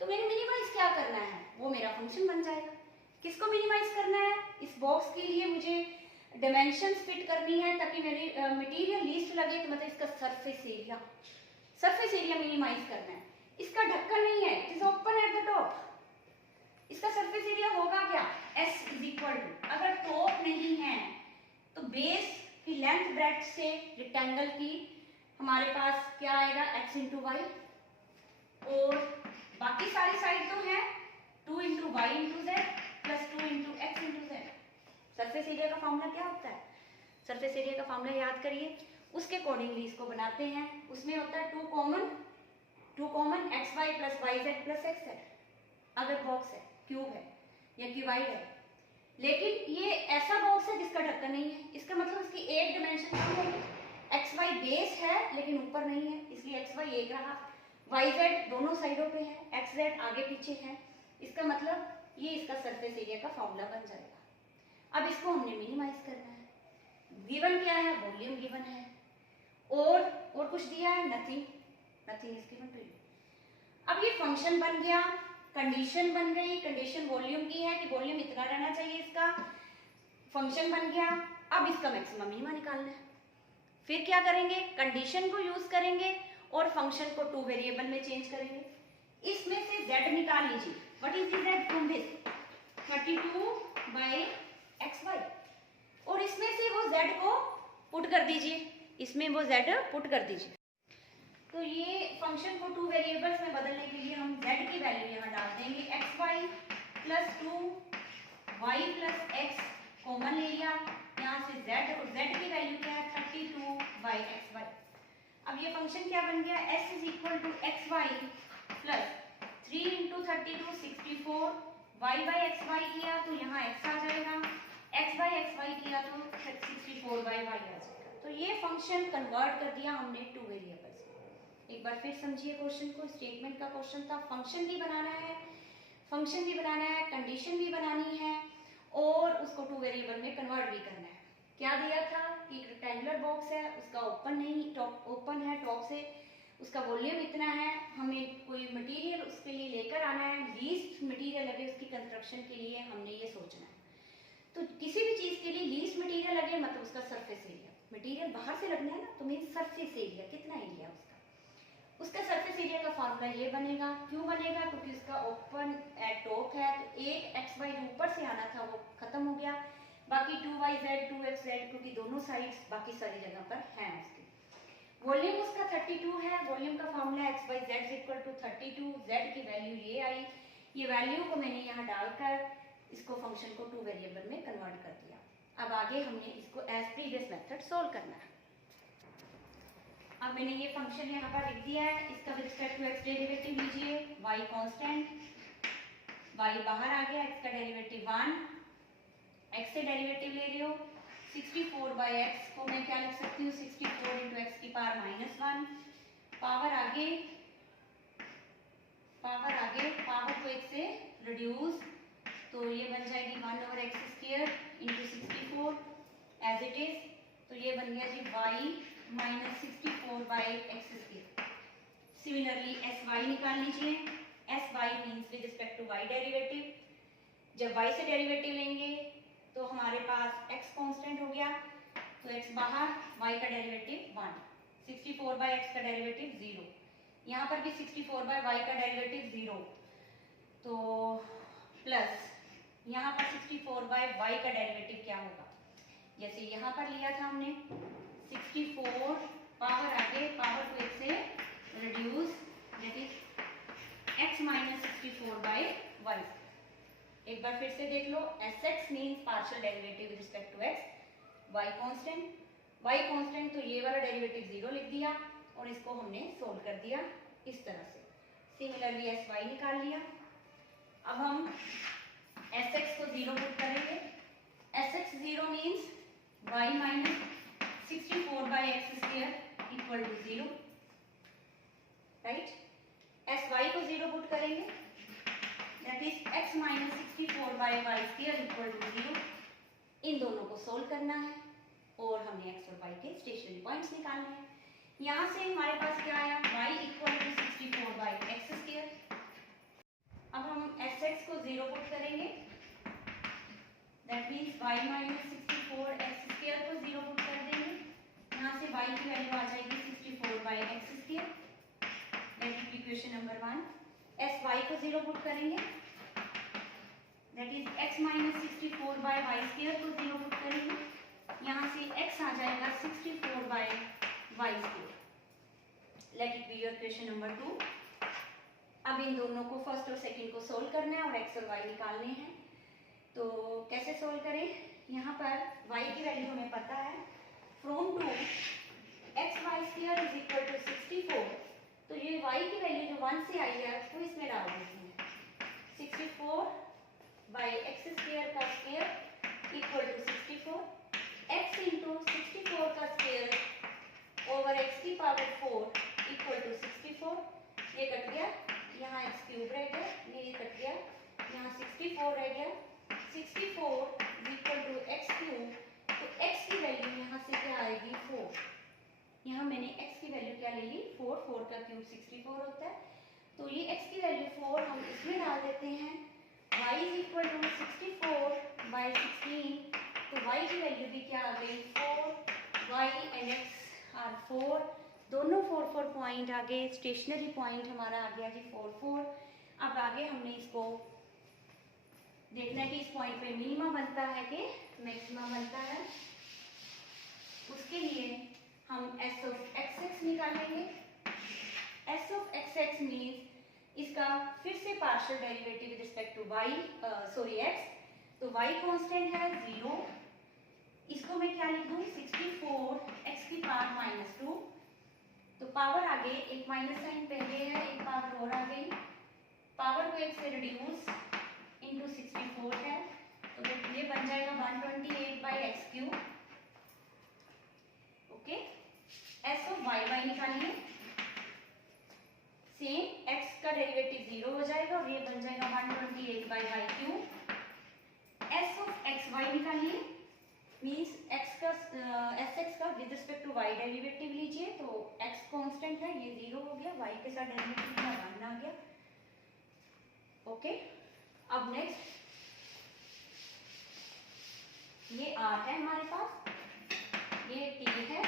तो मैंने मिनिमाइज क्या करना है, वो मेरा फंक्शन बन जाएगा. किसको मिनिमाइज करना है, इस बॉक्स के लिए मुझे डायमेंशंस फिट करनी है ताकि मेरी मटेरियल लीस्ट लगे. तो मतलब इसका सरफेस एरिया मिनिमाइज करना है. इसका ढक्कन नहीं है, it is open at the top. इसका सरफेस एरिया होगा क्या, s इज इक्वल टू, अगर टॉप नहीं है तो बेस की लेंथ ब्रेड्थ से रेक्टेंगल की हमारे पास क्या आएगा, x इंटू वाई, और बाकी सारी साइड तो है 2 into y into z plus 2 into x into z. Surface area का फॉर्मूला क्या होता है, सरफेस एरिया का फॉर्मूला याद करिए, उसके अकॉर्डिंगली इसको बनाते हैं. उसमें होता है 2 common x y plus y z plus x z. अगर बॉक्स है, क्यूब है या क्यूबाइड है, लेकिन ये ऐसा बॉक्स है जिसका ढक्कन नहीं है. इसका मतलब इसकी एक डायमेंशन कम होगी. एक्स वाई बेस है लेकिन ऊपर नहीं है, इसलिए एक्स वाई एक रहा. वाई जेड दोनों साइडों पे है, एक्स जेड आगे पीछे है. इसका मतलब ये इसका सरफेस एरिया का फॉर्मूला बन जाएगा. अब इसको हमने मिनिमाइज करना है. गिवन क्या है, वॉल्यूम गिवन है, और कुछ दिया है, nothing is given to you. अब ये फंक्शन बन गया, कंडीशन बन गई. कंडीशन वॉल्यूम की है कि वॉल्यूम इतना रहना चाहिए, इसका फंक्शन बन गया. अब इसका मैक्सिमम मिनिमा निकालना है. फिर क्या करेंगे, कंडीशन को यूज करेंगे और फंक्शन को 2 वेरिएबल में चेंज करेंगे. इसमें से z निकाल लीजिए. What is the z from this, 32/xy, और इसमें से वो z को पुट कर दीजिए, इसमें वो z पुट कर दीजिए. तो ये फंक्शन को 2 वेरिएबल्स में बदलने के लिए हम z की वैल्यू यहाँ डाल देंगे. xy plus 2 y plus x common area, यहाँ से z, और z की वैल्यू क्या है, 32/xy. अब ये फंक्शन क्या बन गया, s is equal to x y plus 3 into 32 64. y/xy किया तो यहाँ x आ जाएगा, x/xy किया तो 64/y आ जाएगा. तो ये फंक्शन कन्वर्ट कर दिया हमने 2 वेरिएबल्स. एक बार फिर समझिए क्वेश्चन को. स्टेटमेंट का क्वेश्चन था, फंक्शन भी बनाना है, कंडीशन भी बनानी है, और उसको 2 वेरिएबल में कन्वर्ट भी करना है. क्या दिया था कि एक रेक्टेंगुलर बॉक्स है, उसका ओपन है टॉप से, उसका वॉल्यूम इतना है, हमें कोई मटेरियल उसके लिए लेकर आना है, लीस्ट मटेरियल लगे उसकी कंस्ट्रक्शन के लिए, हमने ये सोचना है. तो किसी भी चीज़ के लिए लीस्ट मटेरियल लगे मतलब उसका सरफेस एरिया. मटेरियल बाहर से लगना है ना, तो मेरी सरफेस एरिया, कितना एरिया उसका सरफेस एरिया का फार्मूला ये बनेगा। क्यों बनेगा? क्योंकि उसका ओपन एट टॉप है, तो एक एक्स वाई जो ऊपर से आना था वो खत्म हो गया, बाकी 2yz 2xz, क्योंकि दोनों साइड्स बाकी सारी जगह पर हैं उसके। वॉल्यूम उसका 32 है, वॉल्यूम का formula x y z equal to 32, z की वैल्यू ये आई, ये वैल्यू को मैंने यहाँ डालकर इसको फंक्शन को 2 वेरिएबल में कन्वर्ट कर दिया। अब आगे हमने इसको एज प्रीवियस मेथड सोल्व करना है। अब मैंने ये फंक्शन यहाँ पर लिख दिया है, इसका with respect to x derivative लीजिए, y कांस्टेंट, y बाहर आ गया, x का डेरिवेटिव 1, x से डेरिवेटिव ले रही हो 64/x को मैं क्या लिख सकती हूँ 64 इंटू एक्स की पावर -1, पावर आगे पावर को एक से रिड्यूस, तो ये बन जाएगी 1/x² into 64 as it is, तो ये बन गया जी y -64/x²। सिमिलरली sy निकाल लीजिए, sy means with respect to y derivative, जब y से डेरिवेटिव लेंगे तो हमारे पास x कांस्टेंट हो गया, तो x बाहर, y का डेरिवेटिव 1, 64/x का डेरिवेटिव 0, यहाँ पर भी 64/y का डेरिवेटिव 0, तो प्लस यहाँ पर 64/y का डेरिवेटिव क्या होगा, जैसे यहाँ पर लिया था हमने 64, पावर आगे पावर को एक से reduce, that is x -64/y। एक बार फिर से देख लो, sx means partial derivative with respect to x, y constant, तो ये वाला डेरिवेटिव 0 लिख दिया और इसको हमने सोल्व कर दिया इस तरह से। सिमिलरली sy निकाल लिया। अब हम sx को 0 पुट करेंगे, sx 0 means y -64/x² equal to 0, right. sy को 0 पुट करेंगे, that is x -64/y² equal to 0। इन दोनों को सोल्व करना है और हमने x और y के स्टेशनरी पॉइंट्स निकालने हैं। यहाँ से हमारे पास क्या आया, y इक्वल टू 64/x²। अब हम sx को 0 पुट करेंगे, दैट मीन्स y -64x² को 0 पुट कर देंगे, यहाँ से y की वैल्यू आ जाएगी 64/x², that is equation number 1। sy को 0 पुट करेंगे, दैट इज x -64/y² को 0 पुट करेंगे, यहाँ से x आ जाएगा 64/y², let it be your equation number 2। अब इन दोनों को फर्स्ट और सेकंड को सोल्व करना है और x और y निकालने हैं, तो कैसे सोल्व करें, यहाँ पर y की वैल्यू हमें पता है, from two xy² is equal to 64, तो ये y की वैल्यू जो 1 से आई है उसको इसमें डाल देते हैं, 64/x² का square equal to 64, x into 64 का स्क्वायर ओवर x की पावर 4 इक्वल टू 64, ये कट गया, यहाँ x³ रह गया, ये कट गया, यहाँ 64 रह गया, 64 इक्वल टू x³, तो x की वैल्यू यहाँ से क्या आएगी 4, यहाँ मैंने x की वैल्यू क्या ले ली 4, 4 का क्यूब 64 होता है, तो ये x की वैल्यू 4 हम इसमें डाल देते हैं, y इज इक्वल टू 64/16, तो y की वैल्यू भी क्या आ गई 4, y एंड x आर 4, दोनों 4 4 पॉइंट आ गए, स्टेशनरी पॉइंट हमारा आ गया जी 4 4। अब आगे हमने इसको देखना है कि इस पॉइंट पे मिनिमा बनता है कि मैक्सिमा बनता है, उसके लिए हम s ऑफ xx निकालेंगे, s ऑफ xx मीन्स इसका फिर से partial derivative with respect to x, तो y कांस्टेंट है 0, इसको मैं क्या लिख दूं 64 x की पावर -2, तो पावर आगे एक माइनस साइन पहले है, एक पावर और आ गई, पावर को एक से रिड्यूस इंटू 64 है, तो ये बन जाएगा 128/x³। Okay, s of y निकालिए, सेम x का डेरिवेटिव 0 हो जाएगा और ये बन जाएगा 128/y³। s ऑफ xy निकालिए, मीन्स sx का with respect to y derivative लीजिए, तो x कांस्टेंट है, ये 0 हो गया, y के साथ डेरिवेटिव का 1 आ गया। ओके, अब नेक्स्ट ये r है हमारे पास, ये t है,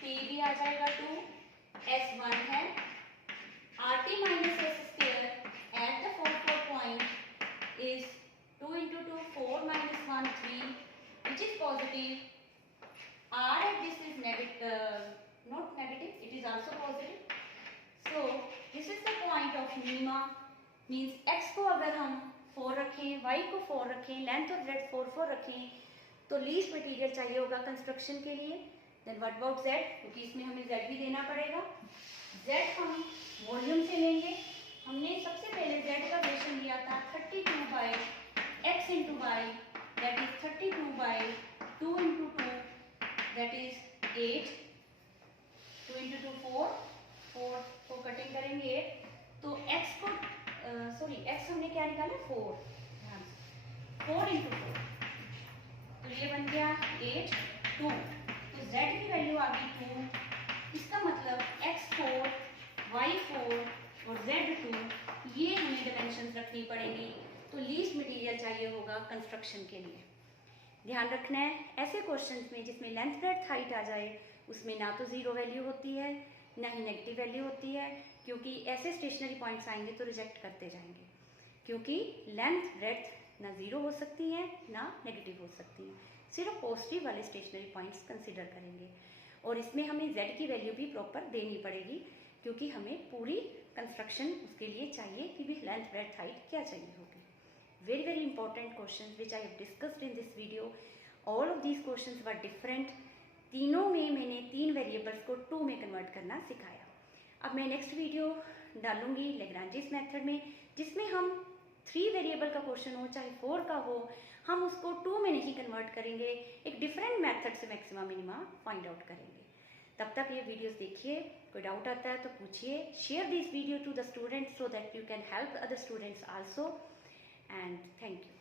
P भी आ जाएगा 2, S 1 है, RT minus S square at the 4 4 point is 2 into 2 4 minus 1 3, which is positive. R at this is negative, not negative, it is also positive. So this is the point of minima. Means x को अगर हम 4 रखें, y को 4 रखें, लेंथ और ब्रेड्थ 4 4 रखें, तो लीस्ट मटेरियल चाहिए होगा कंस्ट्रक्शन के लिए. देन व्हाट अबाउट z, क्योंकि इसमें हमें z भी देना पड़ेगा. z हम वॉल्यूम से लेंगे. हमने सबसे पहले z का रिलेशन लिया था 32 by x into y, that is 32 by 2 into 2, that is 8. 2 into 2 4, 4 को कटिंग करेंगे. तो x को x हमने क्या निकाला 4, 4 इंटू 4, तो ये बन गया 8 2. तो z की वैल्यू आ गई 2. इसका मतलब x 4, y 4 और z 2, ये हमें डायमेंशंस रखनी पड़ेंगी. तो लीस्ट मटेरियल चाहिए होगा कंस्ट्रक्शन के लिए. ध्यान रखना है ऐसे क्वेश्चंस में जिसमें लेंथ ब्रेड्थ हाइट आ जाए, उसमें ना तो जीरो वैल्यू होती है ना ही नेगेटिव वैल्यू होती है, क्योंकि ऐसे स्टेशनरी पॉइंट्स आएंगे तो रिजेक्ट करते जाएंगे. क्योंकि लेंथ ब्रेड्थ ना जीरो हो सकती है ना नेगेटिव हो सकती है, सिर्फ पॉजिटिव वाले स्टेशनरी पॉइंट्स कंसिडर करेंगे. और इसमें हमें z की वैल्यू भी प्रॉपर देनी पड़ेगी, क्योंकि हमें पूरी कंस्ट्रक्शन उसके लिए चाहिए कि भी लेंथ ब्रेड्थ हाइट क्या चाहिए होगी. Very very important questions which I have discussed in this video. All of these questions were different. तीनों में मैंने 3 वेरिएबल्स को 2 में कन्वर्ट करना सिखाया. अब मैं नेक्स्ट वीडियो डालूंगी लैग्रांजेस मेथड में, जिसमें हम 3 वेरिएबल का क्वेश्चन हो चाहे 4 का हो, हम उसको 2 में नहीं कन्वर्ट करेंगे, एक डिफरेंट मेथड से मैक्सिमा मिनिमा फाइंड आउट करेंगे. तब तक ये वीडियोस देखिए. कोई डाउट आता है तो पूछिए. Share this video to the students so that you can help other students also. And thank you.